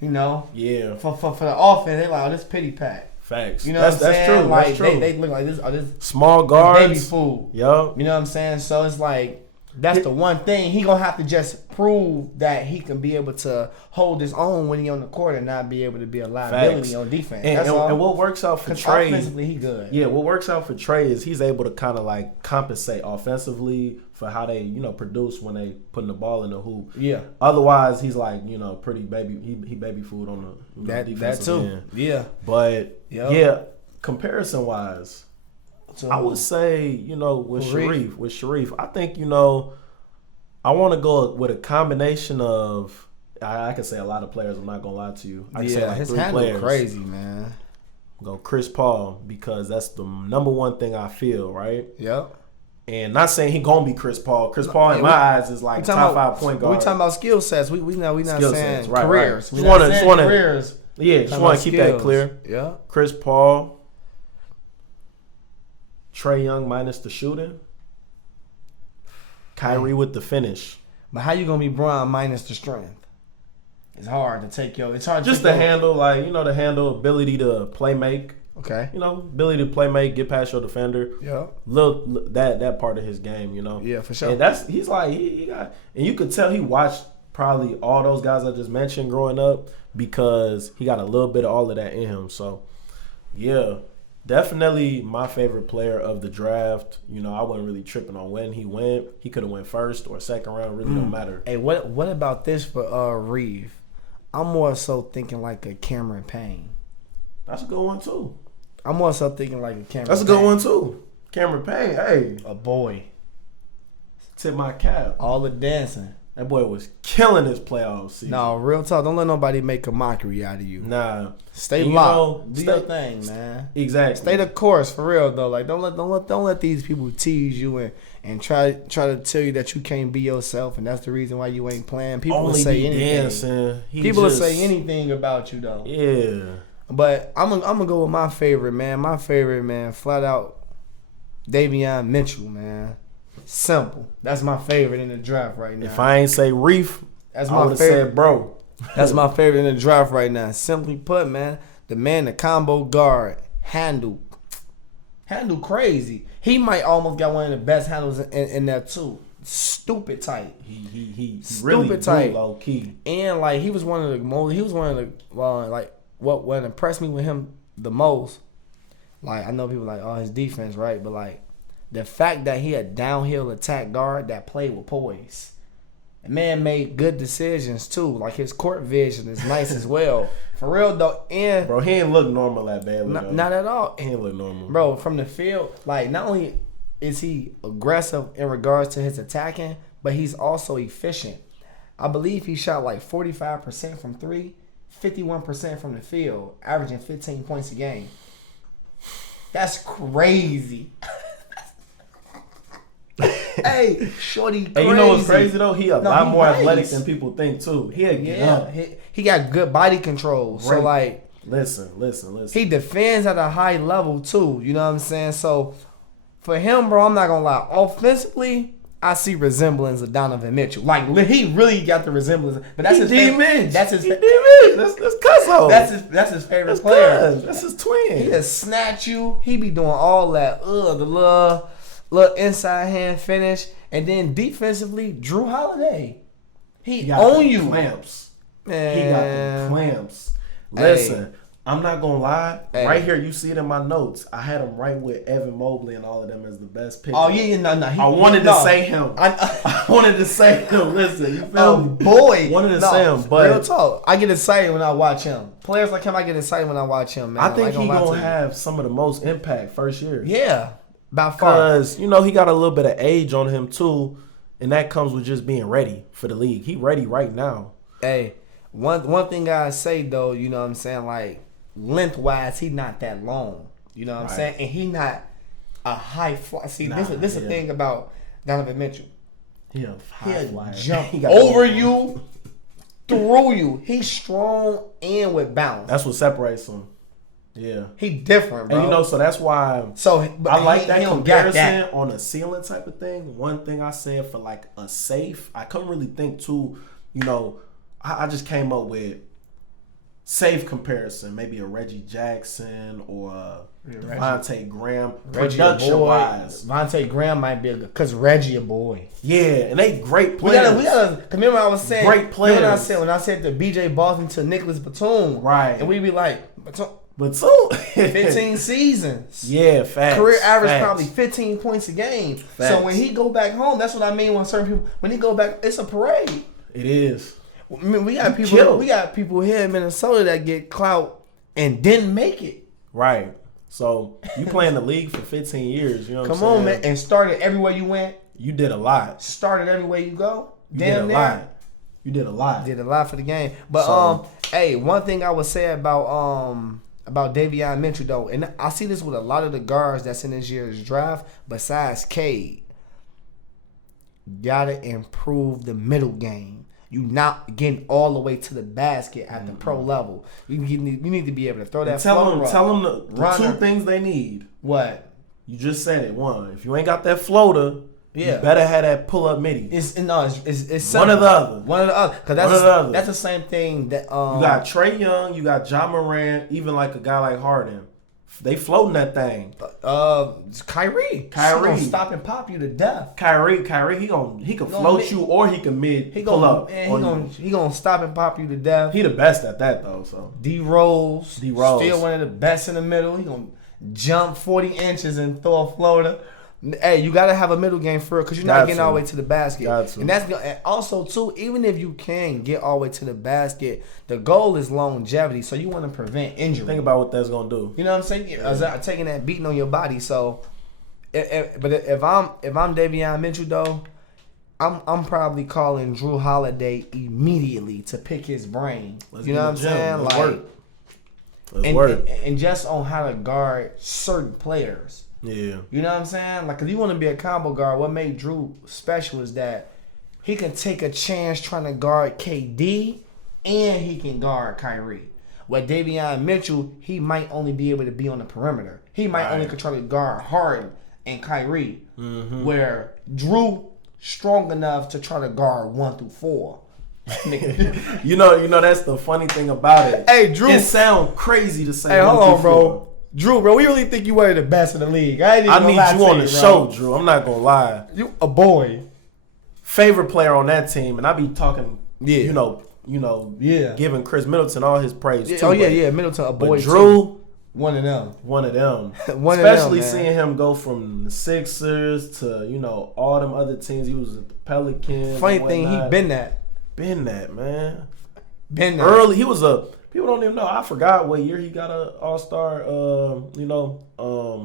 you know, yeah, for the offense, they're like, oh, this pity pack. Facts. You know what I'm saying? That's true. Like, that's true. They look like this small guards, baby food. Yup. You know what I'm saying? So it's like, that's the one thing. He gonna have to just prove that he can be able to hold his own when he on the court and not be able to be a liability Facts. on defense. And what works out for Trey, offensively he good. Yeah, what works out for Trey is he's able to kind of like compensate offensively for how they, you know, produce when they putting the ball in the hoop. Yeah. Otherwise, he's like, you know, pretty baby. He baby food on the defensive that too. end. Yeah. But yeah, comparison wise. So, I would say, you know, with Sharif, I think, you know, I want to go with a combination of, I can say a lot of players, I'm not going to lie to you. I can say like his 3 players. Crazy, man. Go Chris Paul, because that's the number one thing I feel, right? Yep. And not saying he going to be Chris Paul. Chris Paul, in my eyes, is like top 5 point guard. We talking about skill sets. We not saying right, careers. Right. Just want to careers. Yeah, just want to keep that clear. Yeah. Chris Paul, Trae Young minus the shooting, Kyrie with the finish. But how you gonna be Bron minus the strength? It's hard to take It's hard just to handle, like, you know, the ability to play make. Okay. You know, ability to play make, get past your defender. Yeah. That part of his game, you know. Yeah, for sure. And he's like he got, and you could tell he watched probably all those guys I just mentioned growing up, because he got a little bit of all of that in him. So yeah. Definitely my favorite player of the draft. You know, I wasn't really tripping on when he went. He could have went first or second round. Really don't matter. Hey, what about this for Reeve? I'm more so thinking like a Cameron Payne. That's a good one too. I'm more so thinking like a Cameron. That's a good one too. Cameron Payne, hey, a boy. Tip my cap. All the dancing. That boy was killing his playoff season. No, real talk. Don't let nobody make a mockery out of you. Nah. Stay locked. Do your thing, man. Exactly. Stay the course for real though. Like don't let these people tease you and try to tell you that you can't be yourself and that's the reason why you ain't playing. People will say anything. People will say anything about you though. Yeah. But I'm gonna go with my favorite man. My favorite man, flat out, Davion Mitchell, man. Simple. That's my favorite in the draft right now. If I ain't say Reef, that's I my would have favorite. said bro. That's my favorite in the draft right now. Simply put, man, the combo guard handle crazy. He might almost got one of the best handles in there too. Stupid tight. He stupid really tight, low key. And like he was one of the like what impressed me with him the most. Like I know people like his defense, right? But like the fact that he had downhill attack guard that played with poise. The man made good decisions too. Like his court vision is nice as well. For real though, and bro, he ain't look normal that bad. Not at all. He ain't look normal, bro. From the field, like not only is he aggressive in regards to his attacking, but he's also efficient. I believe he shot like 45% from 3, 51% from the field, averaging 15 points a game. That's crazy. Hey, shorty crazy. And you know what's crazy though? He a lot more nice. athletic than people think too. He got good body control. Great. So like, listen. He defends at a high level too. You know what I'm saying? So for him, bro, I'm not gonna lie. Offensively, I see resemblance of Donovan Mitchell. Like he really got the resemblance. But that's his favorite. That's his favorite. That's Cuzzo. That's his favorite player. That's his twin. He just snatch you. He be doing all that. The little inside hand finish, and then defensively, Drew Holiday. He own you. Clamps. Man. He got the clamps. Listen, I'm not gonna lie. Right here, you see it in my notes. I had him right with Evan Mobley and all of them as the best pick. Oh yeah, no. I wanted to say him. I wanted to say him. Listen, you feel me? Boy, wanted to say him, but real talk. I get excited when I watch him. Players like him, I get excited when I watch him. Man, I think he gonna have some of the most impact first year. Yeah. By far. Because, you know, he got a little bit of age on him, too. And that comes with just being ready for the league. He ready right now. Hey, one thing I say, though, you know what I'm saying? Like, lengthwise, he not that long. You know what I'm saying? And he not a high fly. See, this is the thing about Donovan Mitchell. He'll jump over you, through you. He's strong and with balance. That's what separates him. Yeah, he different, bro. And so that's why. So I like that comparison on a ceiling type of thing. One thing I said for like a safe, I couldn't really think too. I just came up with safe comparison, maybe a Reggie Jackson or Devontae Graham. Production wise, Devontae Graham might be a good, cause Reggie a boy. Yeah, and they great players. We gotta. Remember I was saying great players. When I said the BJ Boston to Nicholas Batum, right? And we be like, Batum. 15 seasons. Yeah, facts. Career average probably 15 points a game. Facts. So when he go back home, that's what I mean. When certain people, when he go back, it's a parade. It is. I mean, we got people here in Minnesota that get clout and didn't make it. Right. So you play in the league for 15 years. You know what I'm saying? Come on, man, and started everywhere you went. You did a lot. Started everywhere you go. You did a lot. You did a lot. Did a lot for the game. But hey, one thing I would say about Davion Mitchell though, and I see this with a lot of the guards that's in this year's draft, besides Cade, gotta improve the middle game. You not getting all the way to the basket at the pro level. You need to be able to throw that. Tell them the two things they need. What? You just said it. One, if you ain't got that floater, you better have that pull up midi. It's one or the other. One or the other. Cause that's the same thing that you got Trae Young, you got Ja Morant, even like a guy like Harden. They floating that thing. Kyrie gonna stop and pop you to death. Kyrie, he can float you or he can pull up. He gonna stop and pop you to death. He the best at that though. So D Rose, still one of the best in the middle. He gonna jump 40 inches and throw a floater. Hey, you gotta have a middle game for it because you're not getting all the way to the basket. And and also too, even if you can get all the way to the basket, the goal is longevity. So you want to prevent injury. Think about what that's gonna do. You know what I'm saying? Taking that beating on your body. So, but if I'm Davion Mitchell though, I'm probably calling Drew Holiday immediately to pick his brain. You know what I'm saying? Let's work. And just on how to guard certain players. Yeah. You know what I'm saying? Like, if you want to be a combo guard, what made Drew special is that he can take a chance trying to guard KD and he can guard Kyrie. With Davion Mitchell, he might only be able to be on the perimeter. He might only could try to guard Harden and Kyrie. Mm-hmm. Where Drew strong enough to try to guard 1 through 4. you know that's the funny thing about it. Hey, Drew. It sounds crazy to say. Hey, hold on, bro. Drew, bro, we really think you one of the best in the league. I need you on the show, Drew. I'm not gonna lie. You a boy. Favorite player on that team, and I be talking. Yeah. Giving Chris Middleton all his praise. Yeah, too, Middleton a boy. But Drew, too. One of them. Especially seeing him go from the Sixers to all them other teams. He was at the Pelicans. Funny thing, he been that, man. Been that. Early, he was a. People don't even know. I forgot what year he got a All-Star,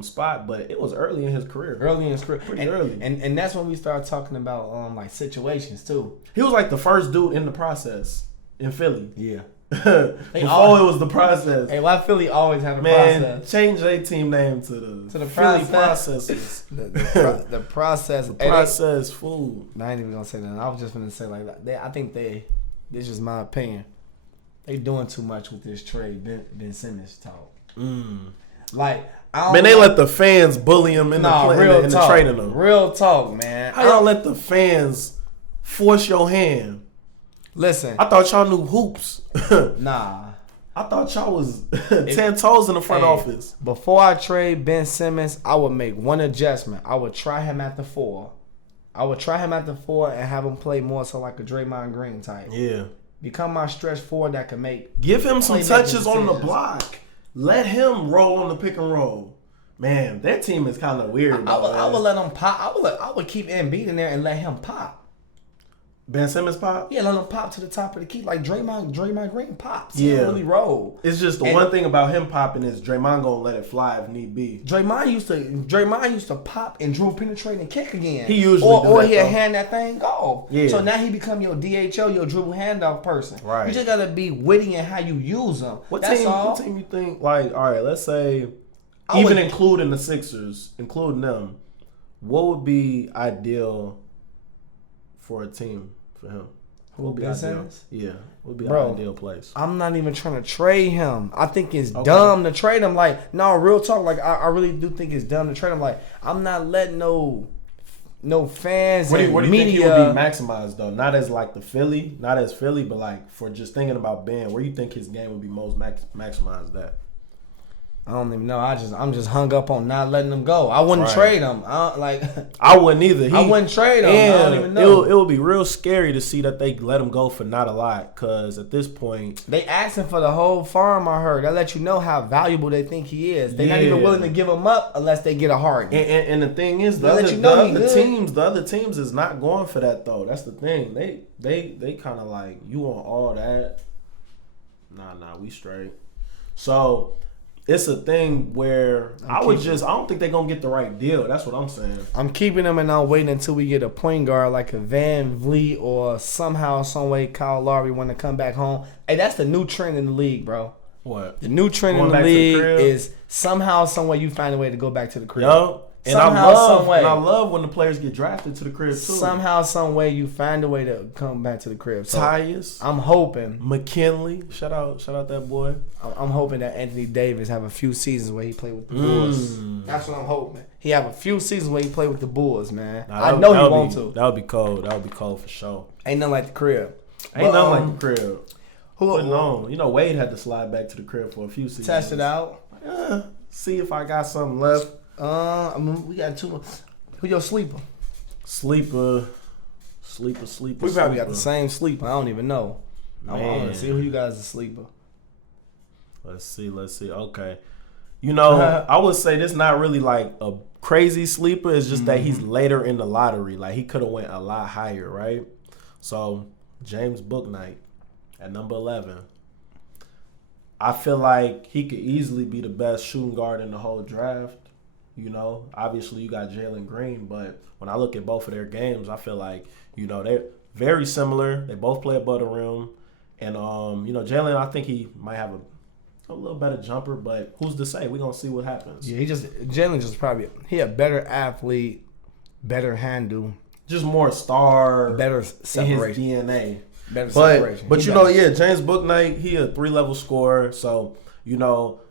spot, but it was early in his career. Pretty early. And that's when we started talking about like situations too. He was like the first dude in the process in Philly. Yeah. Before it was the process. Hey, why Philly always have a process? Change their team name to the Philly processes. the process. The process food. I ain't even gonna say that. I was just gonna say like that. I think this is just my opinion. They doing too much with this trade. Ben Simmons talk. Like, they let the fans bully him in the training them. Real talk, man. How y'all let the fans force your hand? Listen, I thought y'all knew hoops. Nah, I thought y'all was 10 toes in the front office. Before I trade Ben Simmons, I would make one adjustment. I would try him at the 4. And have him play more so like a Draymond Green type. Yeah. Become my stretch forward that can make. Give him some touches on the block. Let him roll on the pick and roll. Man, that team is kind of weird. I would let him pop. I would keep Embiid in there and let him pop. Ben Simmons pop? Yeah, let him pop to the top of the key like Draymond Green pops. Yeah. He don't really roll. It's just the one thing about him popping is Draymond gonna let it fly if need be. Draymond used to pop and dribble, penetrate, and kick again. He usually or he'll hand that thing off. Yeah. So now he become your DHO, your dribble handoff person. Right. You just gotta be witty in how you use them. What That's all. team you think, like, all right, let's say, even including the Sixers, including them, what would be ideal for a team for him? What would be Ben ideal? Simmons? Yeah. What would be Bro, an ideal place? I'm not even trying to trade him. I think it's dumb to trade him. Like, no, real talk. Like, I really do think it's dumb to trade him. Like, I'm not letting no fans What do and you media. think he would be maximized, though? Not as, like, not as Philly, but, like, for just thinking about Ben, where you think his game would be most maximized at? I don't even know. I'm just hung up on not letting him go. I wouldn't trade him. I wouldn't either. I wouldn't trade him. I don't even know. It would be real scary to see that they let him go for not a lot, because at this point they asking for the whole farm. I heard that let you know how valuable they think he is. They're not even willing to give him up unless they get a Harden. And the thing is, the other teams is not going for that though. That's the thing. They kind of like, you want all that? Nah, we straight. So it's a thing where I don't think they're going to get the right deal. That's what I'm saying. I'm keeping them and I'm waiting until we get a point guard like a Van Vliet or somehow, some way Kyle Lowry want to come back home. Hey, that's the new trend in the league, bro. What? The new trend in the league is somehow, some way you find a way to go back to the crib. Yo. And I love when the players get drafted to the crib too. Somehow, some way, you find a way to come back to the crib. So Tyus, I'm hoping McKinley, shout out that boy. I'm hoping that Anthony Davis have a few seasons where he played with the Bulls. That's what I'm hoping. He have a few seasons where he played with the Bulls, man. I know he want to. That would be cold. That would be cold for sure. Ain't nothing like the crib. Ain't nothing like the crib. Putting on. You know, Wade had to slide back to the crib for a few seasons. Test it out. See if I got something left. We got two. Who your sleeper? Sleeper. We probably got the same sleeper. I don't even know. I want to see who you guys are sleeper. Let's see. Okay. You know, I would say this not really like a crazy sleeper. It's just that he's later in the lottery. Like, he could have went a lot higher, right? So, James Bouknight at number 11. I feel like he could easily be the best shooting guard in the whole draft. You know, obviously you got Jalen Green, but when I look at both of their games, I feel like, you know, they're very similar. They both play above the rim. And, you know, Jalen, I think he might have a little better jumper, but who's to say? We're going to see what happens. Yeah, Jalen just probably, he a better athlete, better handle. Just more star. Better separation. In his DNA. Better separation. But you know, James Bouknight, he a 3-level scorer. So, you know,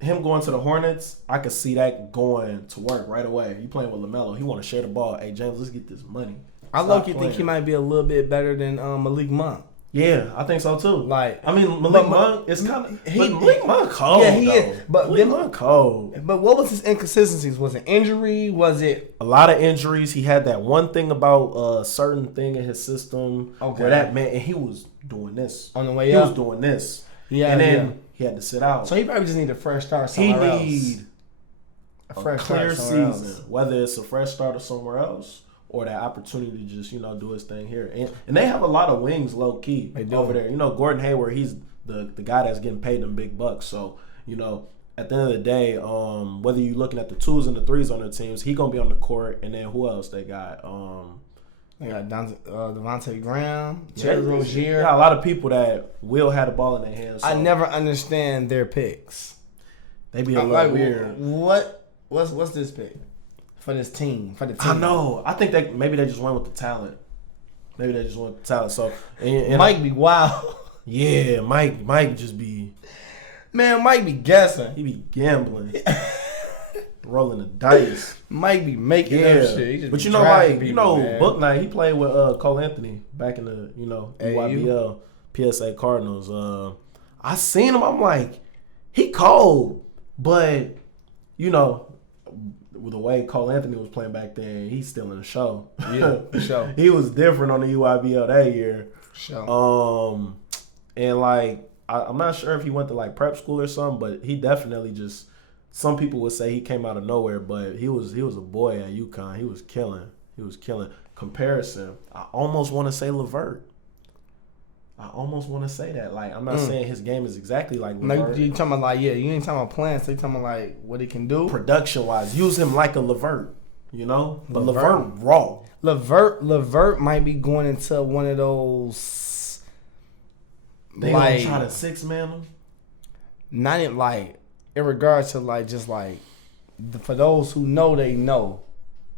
him going to the Hornets, I could see that going to work right away. You playing with LaMelo, he want to share the ball. Hey, James, let's get this money. I low-key think he might be a little bit better than Malik Monk. Yeah, I think so too. Like, I mean, Malik Monk is kind of Malik Monk cold. Yeah, he is. But Malik Monk cold. But what was his inconsistencies? Was it injury? Was it a lot of injuries? He had that one thing about a certain thing in his system where that man, and he was doing this on the way up. He was doing this. Yeah, and then he had to sit out. So he probably just need a fresh start somewhere else. He need a clear season, whether it's a fresh start or somewhere else, or that opportunity to just, you know, do his thing here. And they have a lot of wings low key over there. You know, Gordon Hayward, he's the guy that's getting paid them big bucks. So, you know, at the end of the day, whether you're looking at the 2s and the 3s on their teams, he gonna be on the court. And then who else they got? They got Devontae Graham, Terry Rozier. Yeah, a lot of people that will have the ball in their hands. So. I never understand their picks. They be a little weird. What's this pick? For this team, for the team. I know. I think that maybe they just went with the talent. So and Mike be wild. Yeah, Mike just be. Man, Mike be guessing. He be gambling, rolling the dice. Mike be making up shit. He just but you know, Bouknight, he played with Cole Anthony back in the UYBL PSA Cardinals. I seen him. I'm like, he cold, but you know. With the way Cole Anthony was playing back then, he's still in the show. Yeah, for sure. He was different on the UYBL that year. Sure. And like I'm not sure if he went to like prep school or something, but he definitely just. Some people would say he came out of nowhere, but he was a boy at UConn. He was killing. He was killing. Comparison, I almost want to say LeVert. I almost want to say that. Like, I'm not saying his game is exactly like LeVert. Like, you talking about like, you ain't talking about playing, so you talking about like what he can do? Production-wise, use him like a LeVert, you know? But LeVert raw. LeVert might be going into one of those. They like, gonna try to six-man him? Not in like, in regards to like, just like, for those who know, they know.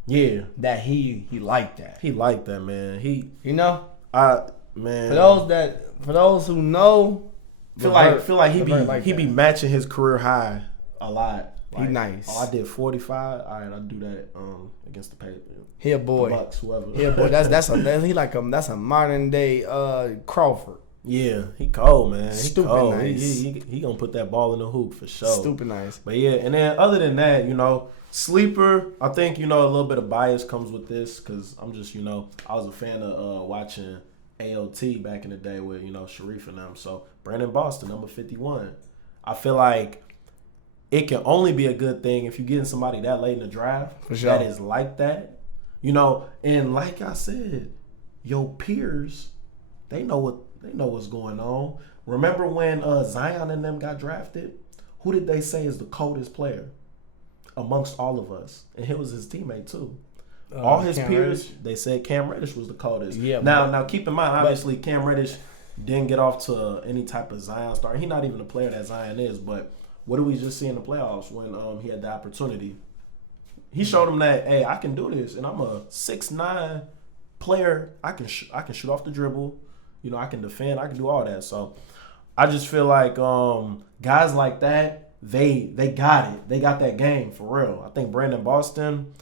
Yeah. That he like that. He like that, man. You know? Man. For those who know, feel like he be matching his career high a lot. Like, he nice. Oh, I did 45. All right, I'll do that against the Patriots. He a boy. The Bucks, whoever. He a boy. That's a modern day Crawford. Yeah, he cold, man. He Stupid cold. nice. He gonna put that ball in the hoop for sure. Stupid nice. But yeah, and then other than that, you know, sleeper. I think, you know, a little bit of bias comes with this because I'm just, you know, I was a fan of watching AOT back in the day with, you know, Sharif and them. So Brandon Boston, number 51. I feel like it can only be a good thing if you're getting somebody that late in the draft for sure. That is like that. You know, and like I said, your peers, they know what's going on. Remember when Zion and them got drafted? Who did they say is the coldest player amongst all of us? And it was his teammate too. All his peers, Reddish. They said Cam Reddish was the coldest. Yeah. Now keep in mind, obviously Cam Reddish didn't get off to any type of Zion start. He's not even the player that Zion is. But what did we just see in the playoffs when he had the opportunity? He showed him that, hey, I can do this, and I'm a 6'9" player. I can shoot off the dribble. You know, I can defend. I can do all that. So I just feel like guys like that, they got it. They got that game for real. I think Brandon Boston.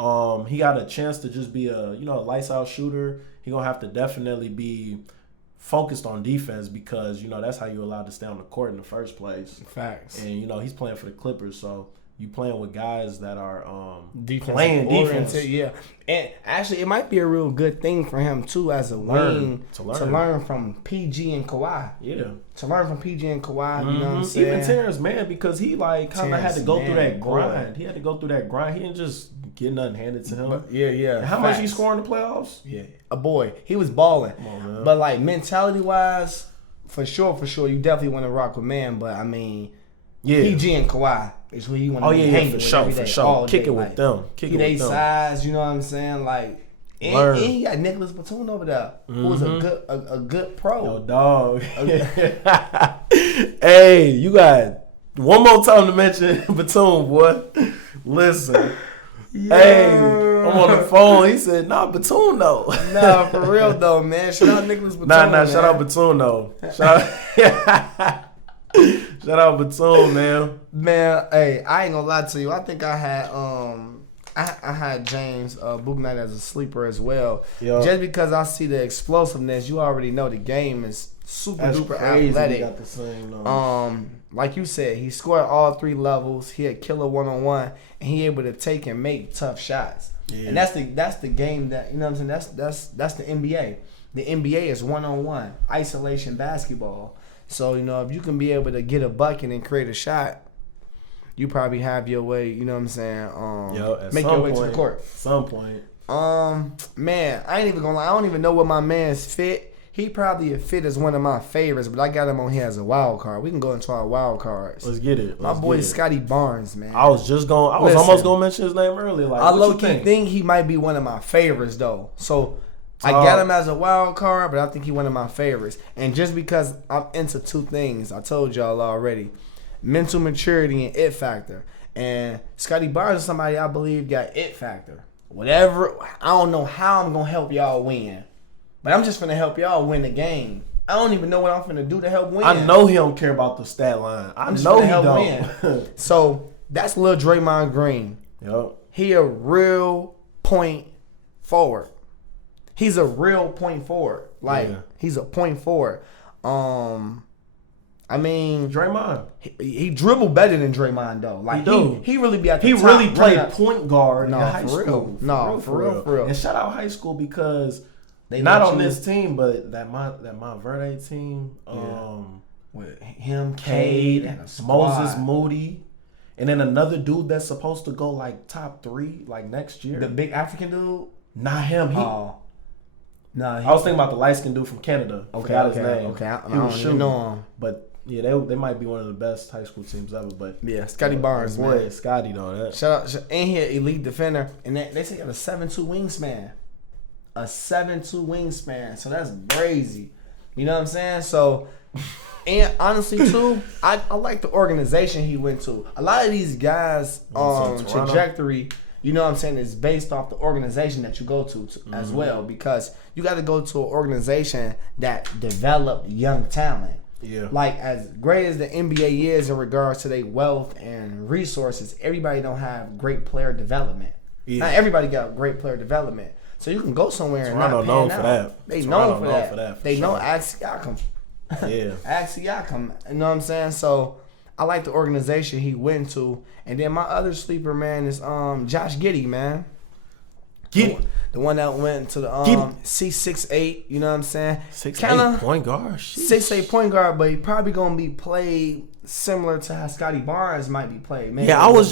He got a chance to just be a lights out shooter. He gonna have to definitely be focused on defense because, you know, that's how you're allowed to stay on the court in the first place. Facts. And, you know, he's playing for the Clippers, so you playing with guys that are playing defense. Yeah. And actually it might be a real good thing for him too as a wing to learn from PG and Kawhi. Yeah. To learn from PG and Kawhi, you know what I'm saying? Even Terrence Mann, because he like kind of had to go through that grind. He had to go through that grind. He didn't just get nothing handed to him. But, yeah. And how much he scored in the playoffs? Yeah. A boy. He was balling. But like mentality wise, for sure, you definitely want to rock with Mann, but I mean, PG and Kawhi is who you want to be hanging with every day, for sure. Kick it with them. Kick it with them. Size, you know what I'm saying? Like, and he got Nicholas Batum over there, who was a good pro. Yo, dog. Hey, you got one more time to mention Batum, boy. Listen. Yeah. Hey, I'm on the phone. He said, nah, Batum, though. Nah, for real, though, man. Shout out Nicholas Batum. Nah, shout out Batum, though. Shout out Batum, man. Man, hey, I ain't gonna lie to you. I think I had I had James Bouknight as a sleeper as well. Yo. Just because I see the explosiveness, you already know the game is super duper athletic. Got the same, like you said, he scored all three levels. He had killer 1-on-1, and he able to take and make tough shots. Yeah. And that's the game that, you know what I'm saying. That's the NBA. The NBA is 1-on-1 isolation basketball. So, you know, if you can be able to get a bucket and create a shot, you probably have your way, you know what I'm saying? Make your way to the court. At some point. Man, I ain't even gonna lie. I don't even know what my man's fit. He probably a fit as one of my favorites, but I got him on here as a wild card. We can go into our wild cards. Let's get it. My boy Scotty Barnes, man. I was almost gonna mention his name earlier. Like, I low-key think he might be one of my favorites, though. So I got him as a wild card, but I think he's one of my favorites. And just because I'm into two things, I told y'all already. Mental maturity and it factor. And Scotty Barnes is somebody I believe got it factor. Whatever, I don't know how I'm going to help y'all win. But I'm just going to help y'all win the game. I don't even know what I'm going to do to help win. I know he don't care about the stat line. I know he don't. Win. So, that's little Draymond Green. Yep. He a real point forward. He's a real point forward. Like, he's a point forward. I mean, Draymond. He dribbled better than Draymond though. Like he really be at the top. He really played point guard in high school. For real. And shout out high school because they not on this team, but that Montverde team. With him, Cade, Moses Moody, and then another dude that's supposed to go like top 3 like next year. The big African dude. Not him. No, I was thinking about the light skinned dude from Canada. Forgot his name. Okay, I He was don't shooting. know him. But yeah, they might be one of the best high school teams ever. But Yeah, Scotty Barnes, boy, man. Scotty though. That Shout out, and he an elite defender, and they say he got a 7'2" wingspan. A 7'2" wingspan, so that's crazy. You know what I'm saying? So, and honestly too, I like the organization he went to. A lot of these guys' trajectory, you know what I'm saying, is based off the organization that you go to as well, because you got to go to an organization that developed young talent. Yeah. Like, as great as the NBA is in regards to their wealth and resources, everybody don't have great player development. Yeah. Not everybody got great player development. So you can go somewhere and not Toronto pan known out. for that. They Toronto known for that. They know sure. Siakam. Yeah. Siakam. You know what I'm saying? So I like the organization he went to. And then my other sleeper, man, is Josh Giddey, man. Giddey. The one that went to the C6'8", you know what I'm saying? 6'8" point guard. 6'8" point guard, but he probably gonna be played similar to how Scotty Barnes might be played. Maybe I was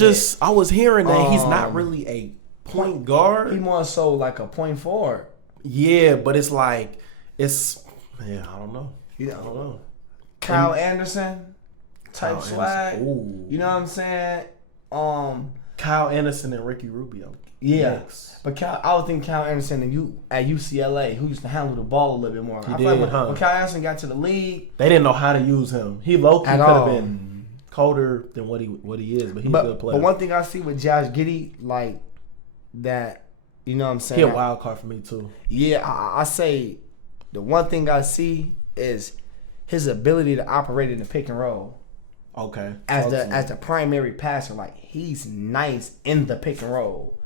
hearing that he's not really a point guard. He more so like a point forward. Yeah, but it's like I don't know. I don't know. Kyle Anderson type Kyle swag. Anderson. Ooh. You know what I'm saying? Kyle Anderson and Ricky Rubio. Yeah. Next. But I would think Kyle Anderson and at UCLA, who used to handle the ball a little bit more. He I did, feel like huh? when Kyle Anderson got to the league, They didn't know how to use him. He low-key could At have all. been colder than what he is, but he's a good player. But one thing I see with Josh Giddey, like that, you know what I'm saying? He a wild card for me too. Yeah, I say the one thing I see is his ability to operate in the pick and roll. Okay. As the primary passer, like he's nice in the pick and roll.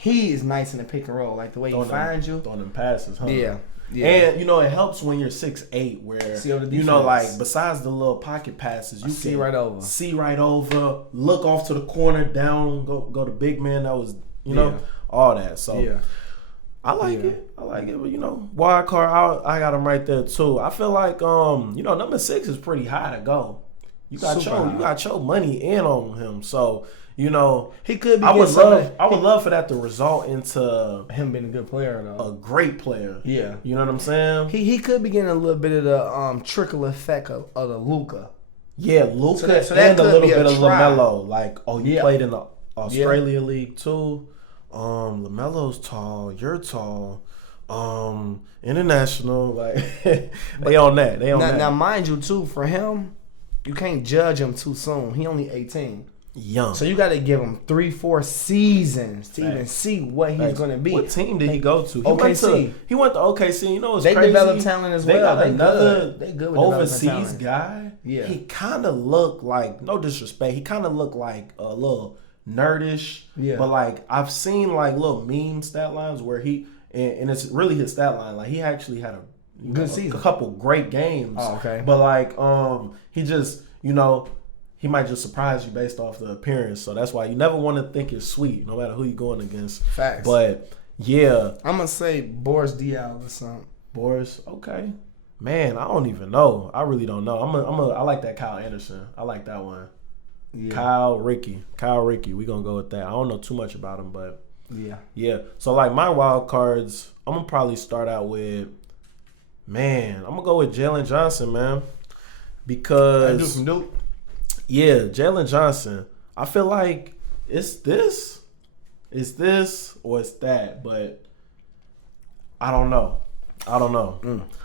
He is nice in the pick and roll, like the way he finds you. Throwing them passes, huh? Yeah. And it helps when you're 6'8", where See over the defense. like besides the little pocket passes, you see can right over. see right over, look off to the corner, down, go to big man. That was all that. So I like it. But wild card, I got him right there too. I feel like number 6 is pretty high to go. You got your money in on him, so. He could be. I would love for that to result into him being a good player, though. A great player. Yeah. You know what I'm saying? He could be getting a little bit of the trickle effect of the Luka. Yeah, Luka, so that and a little bit of try. LaMelo. Like, you played in the Australia League too. LaMelo's tall. You're tall. International. Like, they on that. Now, mind you, too, for him, you can't judge him too soon. He only 18. Young. So you got to give him 3-4 seasons to even see what he's going to be. What team did he go to? He went to OKC. You know what's crazy? They develop talent as well. They got another good with overseas guy. Yeah. He kind of looked like, no disrespect, he kind of looked like a little nerdish. Yeah. But like I've seen like little meme stat lines where and it's really his stat line. Like he actually had a good season, a couple great games. Oh, okay. But like he just he might just surprise you based off the appearance. So that's why you never want to think it's sweet, no matter who you're going against. Facts. But, yeah. I'm going to say Boris Diaw or something. Boris, okay. Man, I don't even know. I really don't know. I like that Kyle Anderson. I like that one. Yeah. Kyle Ricky. We going to go with that. I don't know too much about him, but. Yeah. So, like, my wild cards, I'm going to probably start out with, I'm going to go with Jalen Johnson, man. Because. That dude from Duke. Yeah, Jalen Johnson. I feel like it's this or it's that, but I don't know.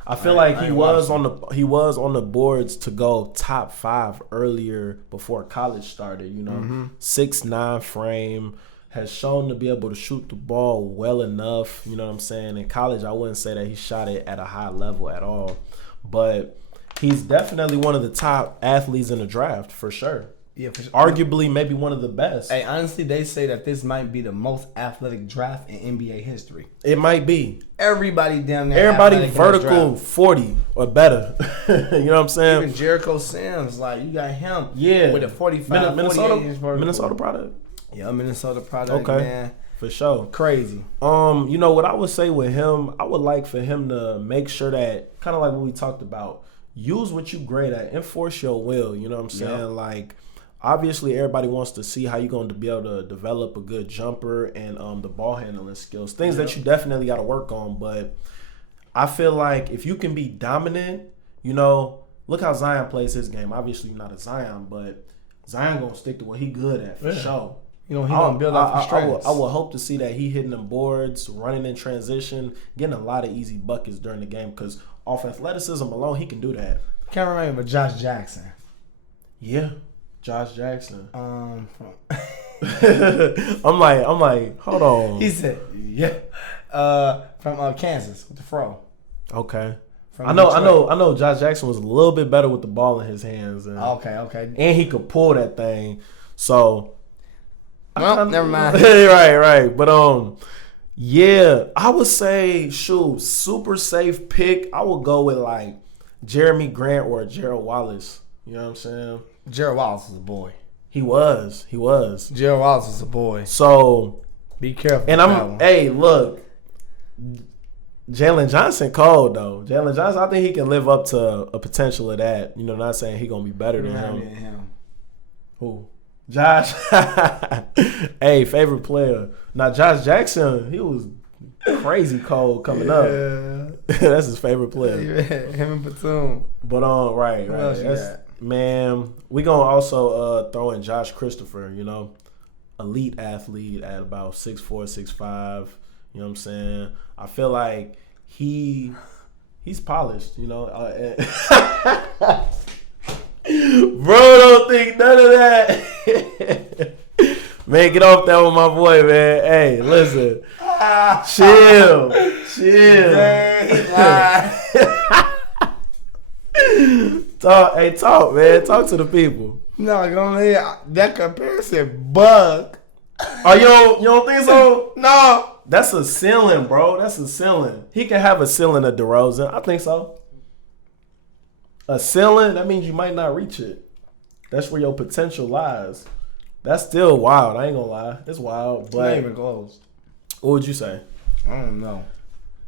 I feel like he was on the boards to go top 5 earlier before college started. 6'9" frame, has shown to be able to shoot the ball well enough. You know what I'm saying? In college, I wouldn't say that he shot it at a high level at all, but. He's definitely one of the top athletes in the draft, for sure. Yeah, for sure. Arguably, maybe one of the best. Hey, honestly, they say that this might be the most athletic draft in NBA history. It might be. Everybody down there. Everybody vertical 40 or better. You know what I'm saying? Even Jericho Sims, like, you got him with a 45, Minnesota product? Yeah, Minnesota product, man. For sure. Crazy. What I would say with him, I would like for him to make sure that, kind of like what we talked about, use what you great at. Enforce your will. You know what I'm saying? Yep. Like, obviously everybody wants to see how you're going to be able to develop a good jumper and the ball handling skills, things that you definitely got to work on. But I feel like if you can be dominant, look how Zion plays his game. Obviously, you're not a Zion, but Zion going to stick to what he good at for sure. He going to build off his strengths. I will hope to see that he hitting them boards, running in transition, getting a lot of easy buckets during the game because off athleticism alone, he can do that. Can't remember Josh Jackson. Yeah, Josh Jackson. I'm like, hold on. He said, yeah. From Kansas with the fro. Okay. I know. Josh Jackson was a little bit better with the ball in his hands. And, okay. And he could pull that thing. So. Well, never mind. Right. But yeah, I would say super safe pick. I would go with like Jeremy Grant or Gerald Wallace. You know what I'm saying? Gerald Wallace is a boy. He was. Gerald Wallace is a boy. So be careful. And look, Jalen Johnson cold though. Jalen Johnson, I think he can live up to a potential of that. Not saying he gonna be better than him. Who? Josh. Hey, favorite player. Now Josh Jackson, he was crazy cold coming up. That's his favorite player. Him and Batum. But right. Man, we gonna also throw in Josh Christopher, elite athlete at about 6'4", 6'5". You know what I'm saying? I feel like he's polished, Bro, don't think none of that. Man, get off that with my boy, man. Hey, listen. Chill. Talk, man. Talk to the people. No, go ahead. That comparison bug. Oh, you don't think so? No. That's a ceiling, bro. That's a ceiling. He can have a ceiling of DeRozan. I think so. A ceiling, that means you might not reach it. That's where your potential lies. That's still wild. I ain't gonna lie. It's wild. But not even close. What would you say? I don't know.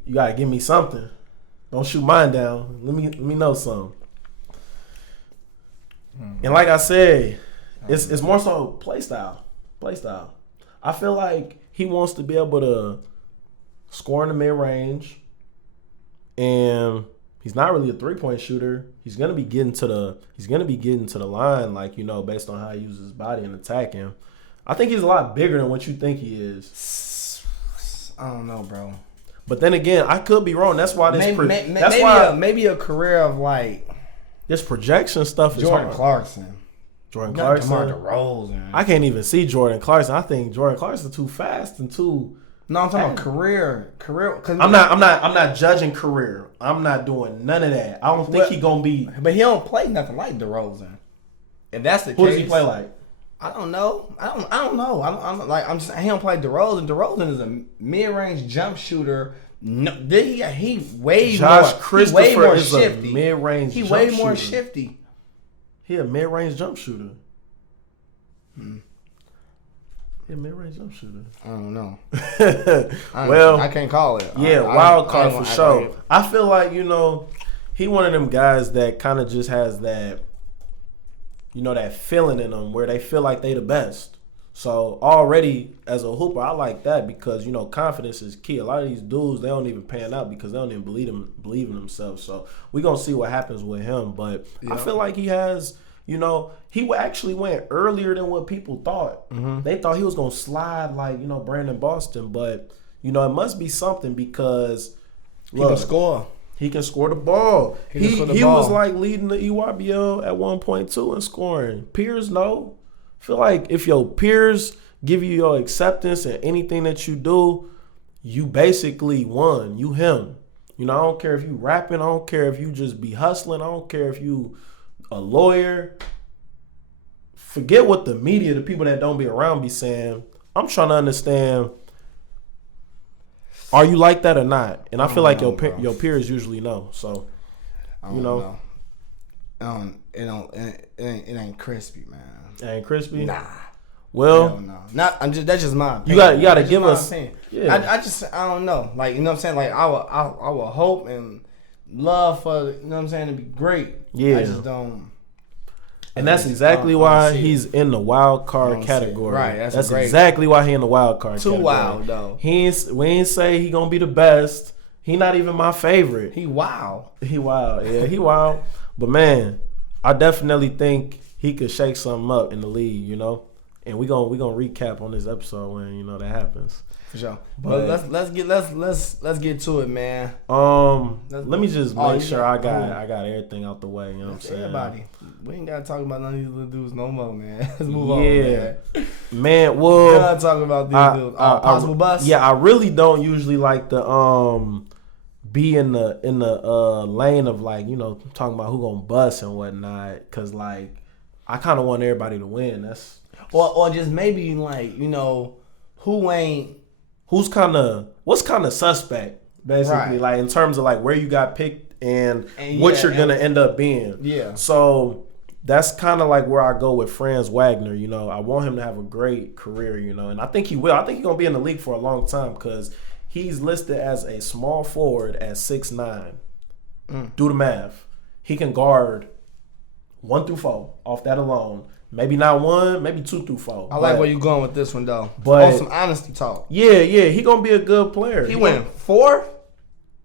You gotta give me something. Don't shoot mine down. Let me know something. And like I said, it's more so play style. I feel like he wants to be able to score in the mid range, and he's not really a 3-point shooter. He's gonna be getting to the line, like based on how he uses his body and attacking. I think he's a lot bigger than what you think he is. I don't know, bro. But then again, I could be wrong. That's why maybe a career of like this projection stuff is Jordan hard. Clarkson. Jordan Clarkson. DeMar DeRozan. I can't even see Jordan Clarkson. I think Jordan Clarkson too fast and too. No, I'm talking about career. I'm not judging career. I'm not doing none of that. I don't think he gonna be. But he don't play nothing like DeRozan. If that's the case, who does he play like? I don't know. I don't know. He don't play DeRozan. DeRozan is a mid-range jump shooter. No, he way Josh more. Christopher he way more is shifty. A mid-range. He jump way more shooter. shifty. He a mid-range jump shooter. He a mid-range jump shooter. I don't know. I can't call it. Yeah, wild card for sure. I feel like he one of them guys that kind of just has that, that feeling in them where they feel like they the best. So already as a hooper, I like that because confidence is key. A lot of these dudes, they don't even pan out because they don't even believe in themselves. So we gonna see what happens with him. But I feel like he has, he actually went earlier than what people thought. Mm-hmm. They thought he was gonna slide like Brandon Boston, but it must be something because he can score. He can score the ball. He was like leading the EYBL at 1.2 in scoring. Peers know. I feel like if your peers give you your acceptance in anything that you do, you basically won. You him. I don't care if you rapping. I don't care if you just be hustling. I don't care if you a lawyer. Forget what the media, the people that don't be around be saying. I'm trying to understand, are you like that or not? And I feel like your peers usually know. So, know. It ain't crispy, man. It ain't crispy? Nah. Well, no. That's just my opinion. You gotta give us. Yeah. I don't know. Like, what I'm saying? Like, I would hope and love for, to be great. Yeah. I just don't. And that's exactly why he's in the wild card category. Right, that's exactly why he in the wild card category. Too wild though. We ain't say he gonna be the best. He not even my favorite. He wild. Yeah, he wild. But man, I definitely think he could shake something up in the league, you know. And we gonna recap on this episode when that happens. For sure. But let's get to it, man. Let me just make sure I got everything out the way. You know what I'm saying? Everybody, we ain't gotta talk about none of these little dudes no more, man. Let's move on, man. Well, we gotta talk about these dudes. Possible bust. Yeah, I really don't usually like to be in the lane of like talking about who gonna bust and whatnot, cause like I kind of want everybody to win. That's or just maybe like what's kind of suspect basically, right. Like in terms of like where you got picked and what you're gonna end up being. Yeah. So that's kind of like where I go with Franz Wagner. I want him to have a great career. And I think he will. I think he's gonna be in the league for a long time because he's listed as a small forward at 6'9". Do the math. He can guard 1 through 4 off that alone. Maybe not 1, maybe 2 through 4. I like where you're going with this one though. But on some honesty talk. Yeah, he gonna be a good player. He went 4?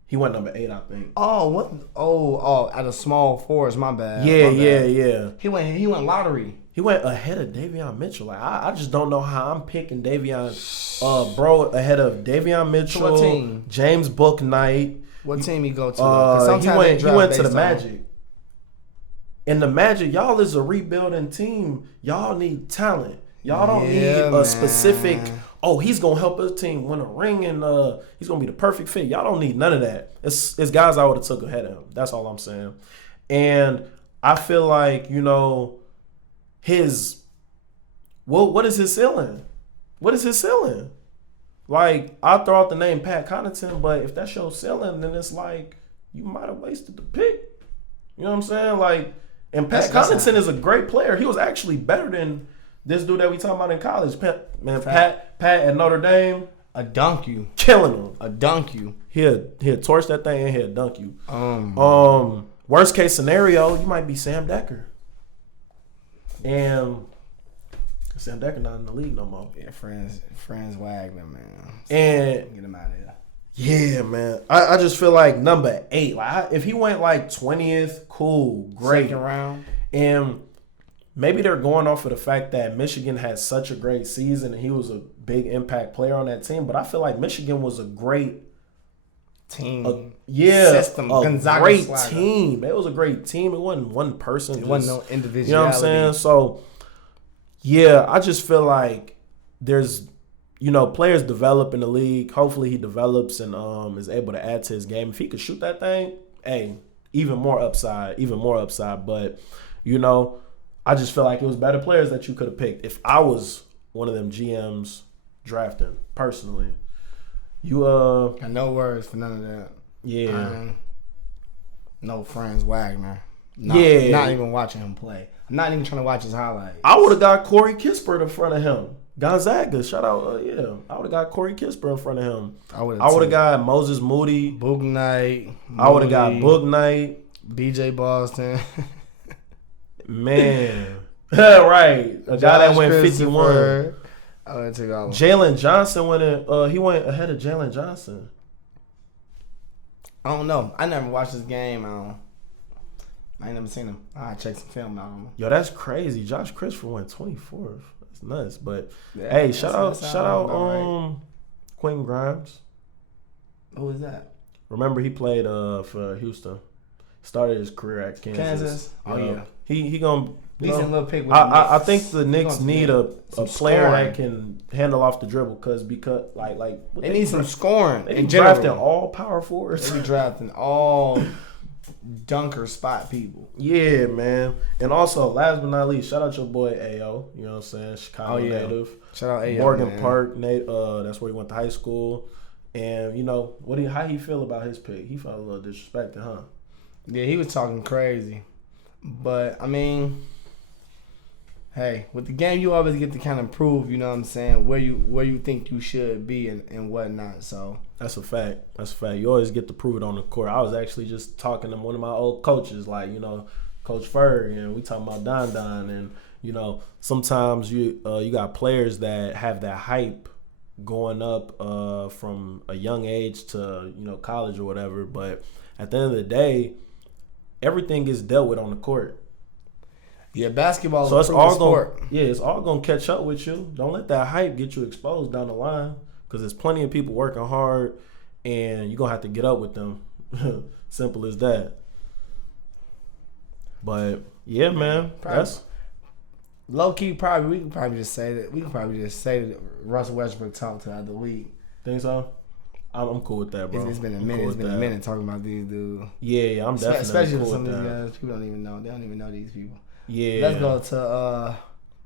He went number 8, I think. Oh, what? Oh, at a small forwards, my bad. Yeah. He went lottery. He went ahead of Davion Mitchell. Like I just don't know how I'm picking Davion, bro, ahead of Davion Mitchell. What team? James Bouknight. What team he go to? He went to the Magic. And the Magic, y'all is a rebuilding team. Y'all need talent. Y'all don't need a specific. Oh, he's gonna help his team win a ring, and he's gonna be the perfect fit. Y'all don't need none of that. It's guys I would have took ahead of him. That's all I'm saying. And I feel like his. Well, what is his ceiling? What is his ceiling? Like, I throw out the name Pat Connaughton, but if that's your ceiling, then it's like you might have wasted the pick. You know what I'm saying? Like, and Pat Connaughton is a great player. He was actually better than this dude that we talking about in college. Pat at Notre Dame. A dunk you. Killing him. A dunk you. He'll torch that thing and he'll dunk you. Worst case scenario, you might be Sam Decker. And Sam Decker not in the league no more. Yeah, Franz Wagner, man. And get him out of here. Yeah, man. I just feel like number 8. Like if he went like 20th, cool, great. Second round. And maybe they're going off of the fact that Michigan had such a great season and he was a big impact player on that team. But I feel like Michigan was a great team. System. A Gonzaga great swagger. Team. It was a great team. It wasn't one person. It wasn't no individuality. You know what I'm saying? So, yeah, I just feel like there's, players develop in the league. Hopefully he develops and is able to add to his game. If he could shoot that thing, hey, even more upside. But, I just feel like it was better players that you could have picked. If I was one of them GMs drafting, personally, got no words for none of that. Yeah. No Franz Wagner. Not even watching him play. I'm not even trying to watch his highlights. I would have got Corey Kispert in front of him. Gonzaga, shout out, I would have got Corey Kispert in front of him. I would have got Moses Moody. Bouknight. I would have got Bouknight. BJ Boston. Man. Right. A guy that went 51. I would take all. Jalen Johnson he went ahead of Jalen Johnson. I don't know. I never watched this game. I ain't never seen him. I check some film out on him. Yo, that's crazy. Josh Christopher went 24th. That's nuts. But hey, shout out Quentin Grimes. Who is that? Remember he played for Houston. Started his career at Kansas. Oh yeah. He gonna decent little pick. I think the Knicks need a player that can handle off the dribble because they need some scoring. They be drafting all power forwards. They be drafting all dunker spot people. Yeah, man. And also, last but not least, shout out your boy Ayo. You know what I'm saying? Chicago native. Shout out Ayo. Morgan Park. That's where he went to high school. And how he feel about his pick? He felt a little disrespected, huh? Yeah, he was talking crazy. But I mean, hey, with the game, you always get to kind of prove, you know what I'm saying, where you think you should be and whatnot. So that's a fact. You always get to prove it on the court. I was actually just talking to one of my old coaches, like, Coach Ferg, and we talking about Don, and you know sometimes you got players that have that hype going up from a young age to college or whatever, but at the end of the day, everything gets dealt with on the court. Yeah, basketball is a proven sport. It's all gonna catch up with you. Don't let that hype get you exposed down the line, because there's plenty of people working hard, and you're gonna have to get up with them. Simple as that. But yeah, man, that's low key. We can probably just say that Russell Westbrook talked to the other week. Think so? I'm cool with that, bro. It's been a minute. It's been a minute talking about these dudes. Yeah, I'm definitely especially cool with some with of these that. guys. People don't even know. They don't even know these people. Yeah.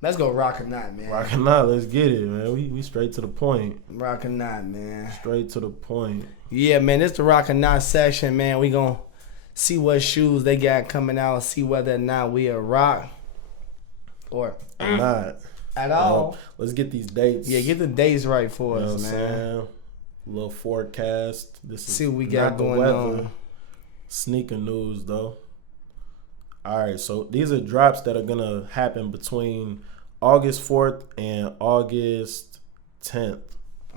Let's go rock or not, man. Rock or not, let's get it, man. We straight to the point. Rock or not, man. Straight to the point. Yeah, man. This the rock or not section, man. We gonna see what shoes they got coming out. See whether or not we a rock or not at all. Let's get these dates. Yeah, get the dates right for us, man. Saying? Little forecast. This is see what we got going on. Sneaker news though. All right, so these are drops that are gonna happen between August 4th and August 10th.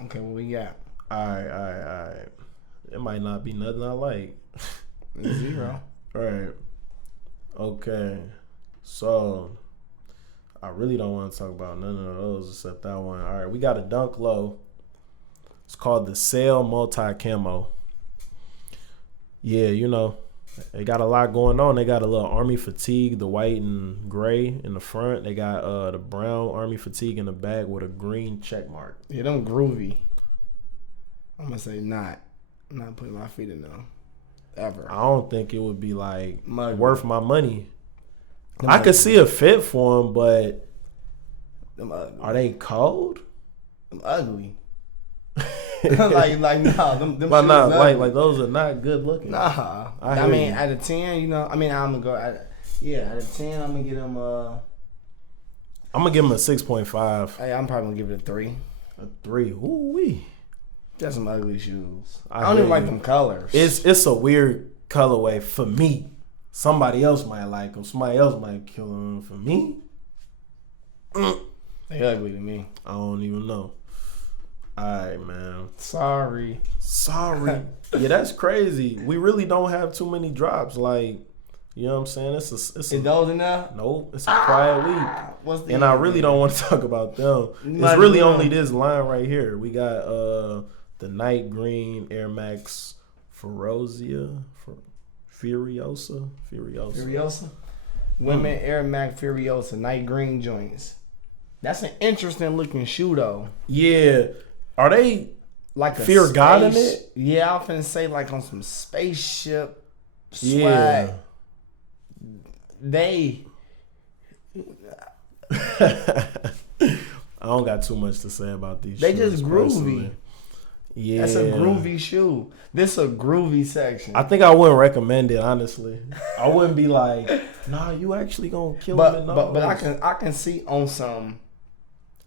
Okay, what we got? All right. It might not be nothing I like. 0. All right. Okay. So I really don't want to talk about none of those except that one. All right, we got a Dunk Low. It's called the Sail Multi Camo. Yeah, they got a lot going on. They got a little Army fatigue, the white and gray in the front. They got the brown Army fatigue in the back with a green check mark. Yeah, them groovy. I'm gonna say not. I'm not putting my feet in them ever. I don't think it would be like worth my money. I could see a fit for them, but are they cold? Them ugly. like no, them but not like those are not good looking. Nah, I mean out of 10, I'm gonna go. Out of 10, I'm gonna give them I'm gonna give them a 6.5. Hey, I'm probably gonna give it a 3. A 3. Ooh wee. That's some ugly shoes. I don't even like them colors. It's a weird colorway for me. Somebody else might like them. Somebody else might kill them. For me, they ugly to me. I don't even know. Alright, man. Sorry. Yeah, that's crazy. We really don't have too many drops. Like, you know what I'm saying? It's Is those enough? Nope. It's a quiet week. And I really don't want to talk about them. It's really only this line right here. We got the Night Green Air Max Furiosa. Women Air Max Furiosa Night Green joints. That's an interesting looking shoe though. Yeah. Are they like a Fear God in it? Yeah, I was finna say like on some spaceship swag. Yeah. They I don't got too much to say about these They shoes. just groovy. Personally. Yeah. That's a groovy shoe. This a groovy section. I think I wouldn't recommend it, honestly. I wouldn't be like, nah, you actually gonna kill him in those. But I can see on some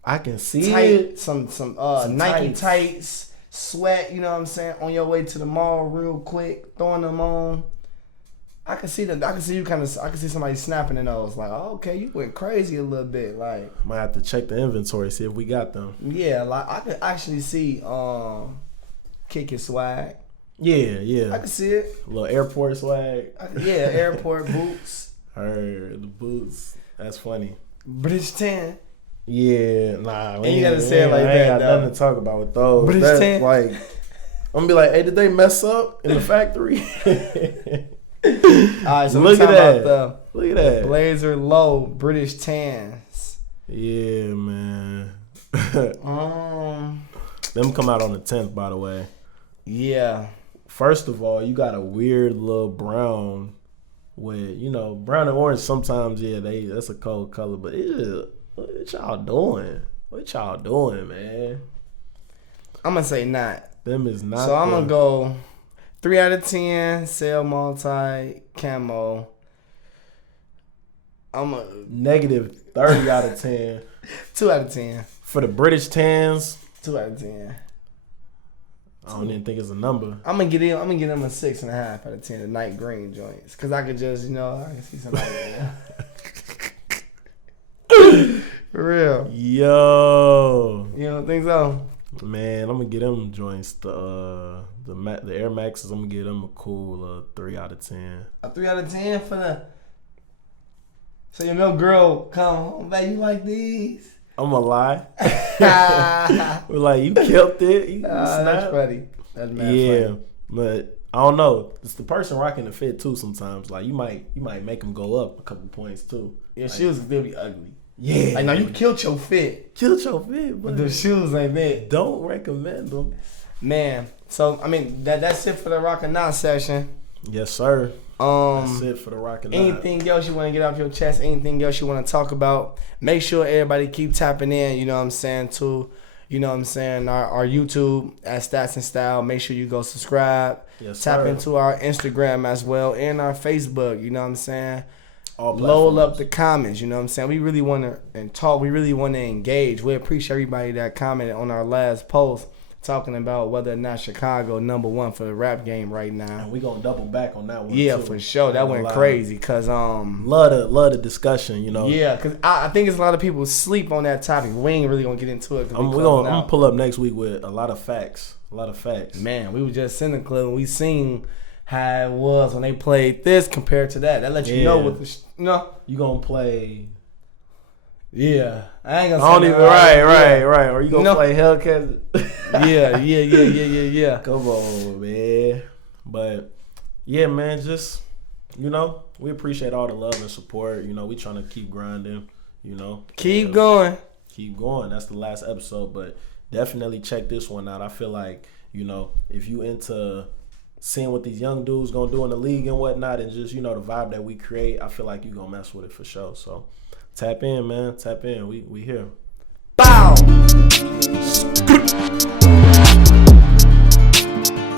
I can see tight, it. some Nike tights, sweat, you know what I'm saying, on your way to the mall real quick, throwing them on. I can see I can see somebody snapping in those, like, oh, okay, you went crazy a little bit. Like, might have to check the inventory, see if we got them. Yeah, like I could actually see Kick It swag. Yeah. I can see it. A little airport swag. Airport boots. The boots. That's funny. British 10. Yeah, nah. And you gotta say it like that. I ain't got nothing to talk about with those. British 10. Like, I'm gonna be like, hey, did they mess up in the factory? Alright, so look at that. Look at that. Blazer Low British 10s. Yeah, man. Them come out on the 10th, by the way. Yeah. First of all, you got a weird little brown with, brown and orange sometimes, that's a cold color, but what y'all doing? What y'all doing, man? I'm going to say not. Them is not. So I'm going to go 3 out of 10, Sail Multi Camo. I'm a negative 30 out of 10. 2 out of 10. For the British 10s. 2 out of 10. I don't even think it's a number. I'm gonna get him a 6.5 out of 10. The night green joints, cause I could just, I can see somebody. For real. Yo. You don't think so? Man, I'm gonna get them joints. The Air Maxes, I'm gonna get them a cool 3 out of 10. A 3 out of 10 for the. So your little girl come home, baby, you like these? I'm gonna lie. We're like, you killed it. That's funny. That's mad funny. But I don't know. It's the person rocking the fit too. Sometimes, like you might make them go up a couple points too. Your shoes will still be ugly. Yeah. Like, now you killed your fit. But the shoes ain't big. Don't recommend them. Man, so I mean that's it for the Rock and Knot session. Yes, sir. That's it for the Rock and Knot. Anything else you want to get off your chest? Anything else you want to talk about? Make sure everybody keep tapping in. You know what I'm saying? To our YouTube at Stats and Style. Make sure you go subscribe. Yes, Tap sir. into our Instagram as well and our Facebook. You know what I'm saying? All Load up the comments, you know what I'm saying? We really want to talk. We really want to engage. We appreciate everybody that commented on our last post talking about whether or not Chicago #1 for the rap game right now. And we gonna double back on that one. Yeah, too. for sure. That went crazy because love the discussion, Yeah, because I think it's a lot of people sleep on that topic. We ain't really gonna get into it. I'm gonna pull up next week with a lot of facts. Man, we were just in the club and we seen how it was when they played this compared to that. That lets you know what you gonna play. Yeah, I ain't gonna. I don't even right. Or you gonna play Hellcat? Yeah. Come on, man. But yeah, man, just we appreciate all the love and support. We trying to keep grinding. Keep going. That's the last episode, but definitely check this one out. I feel like if you into seeing what these young dudes gonna do in the league and whatnot, and just the vibe that we create, I feel like you gonna mess with it for sure. So tap in, man. Tap in. We here. Bow.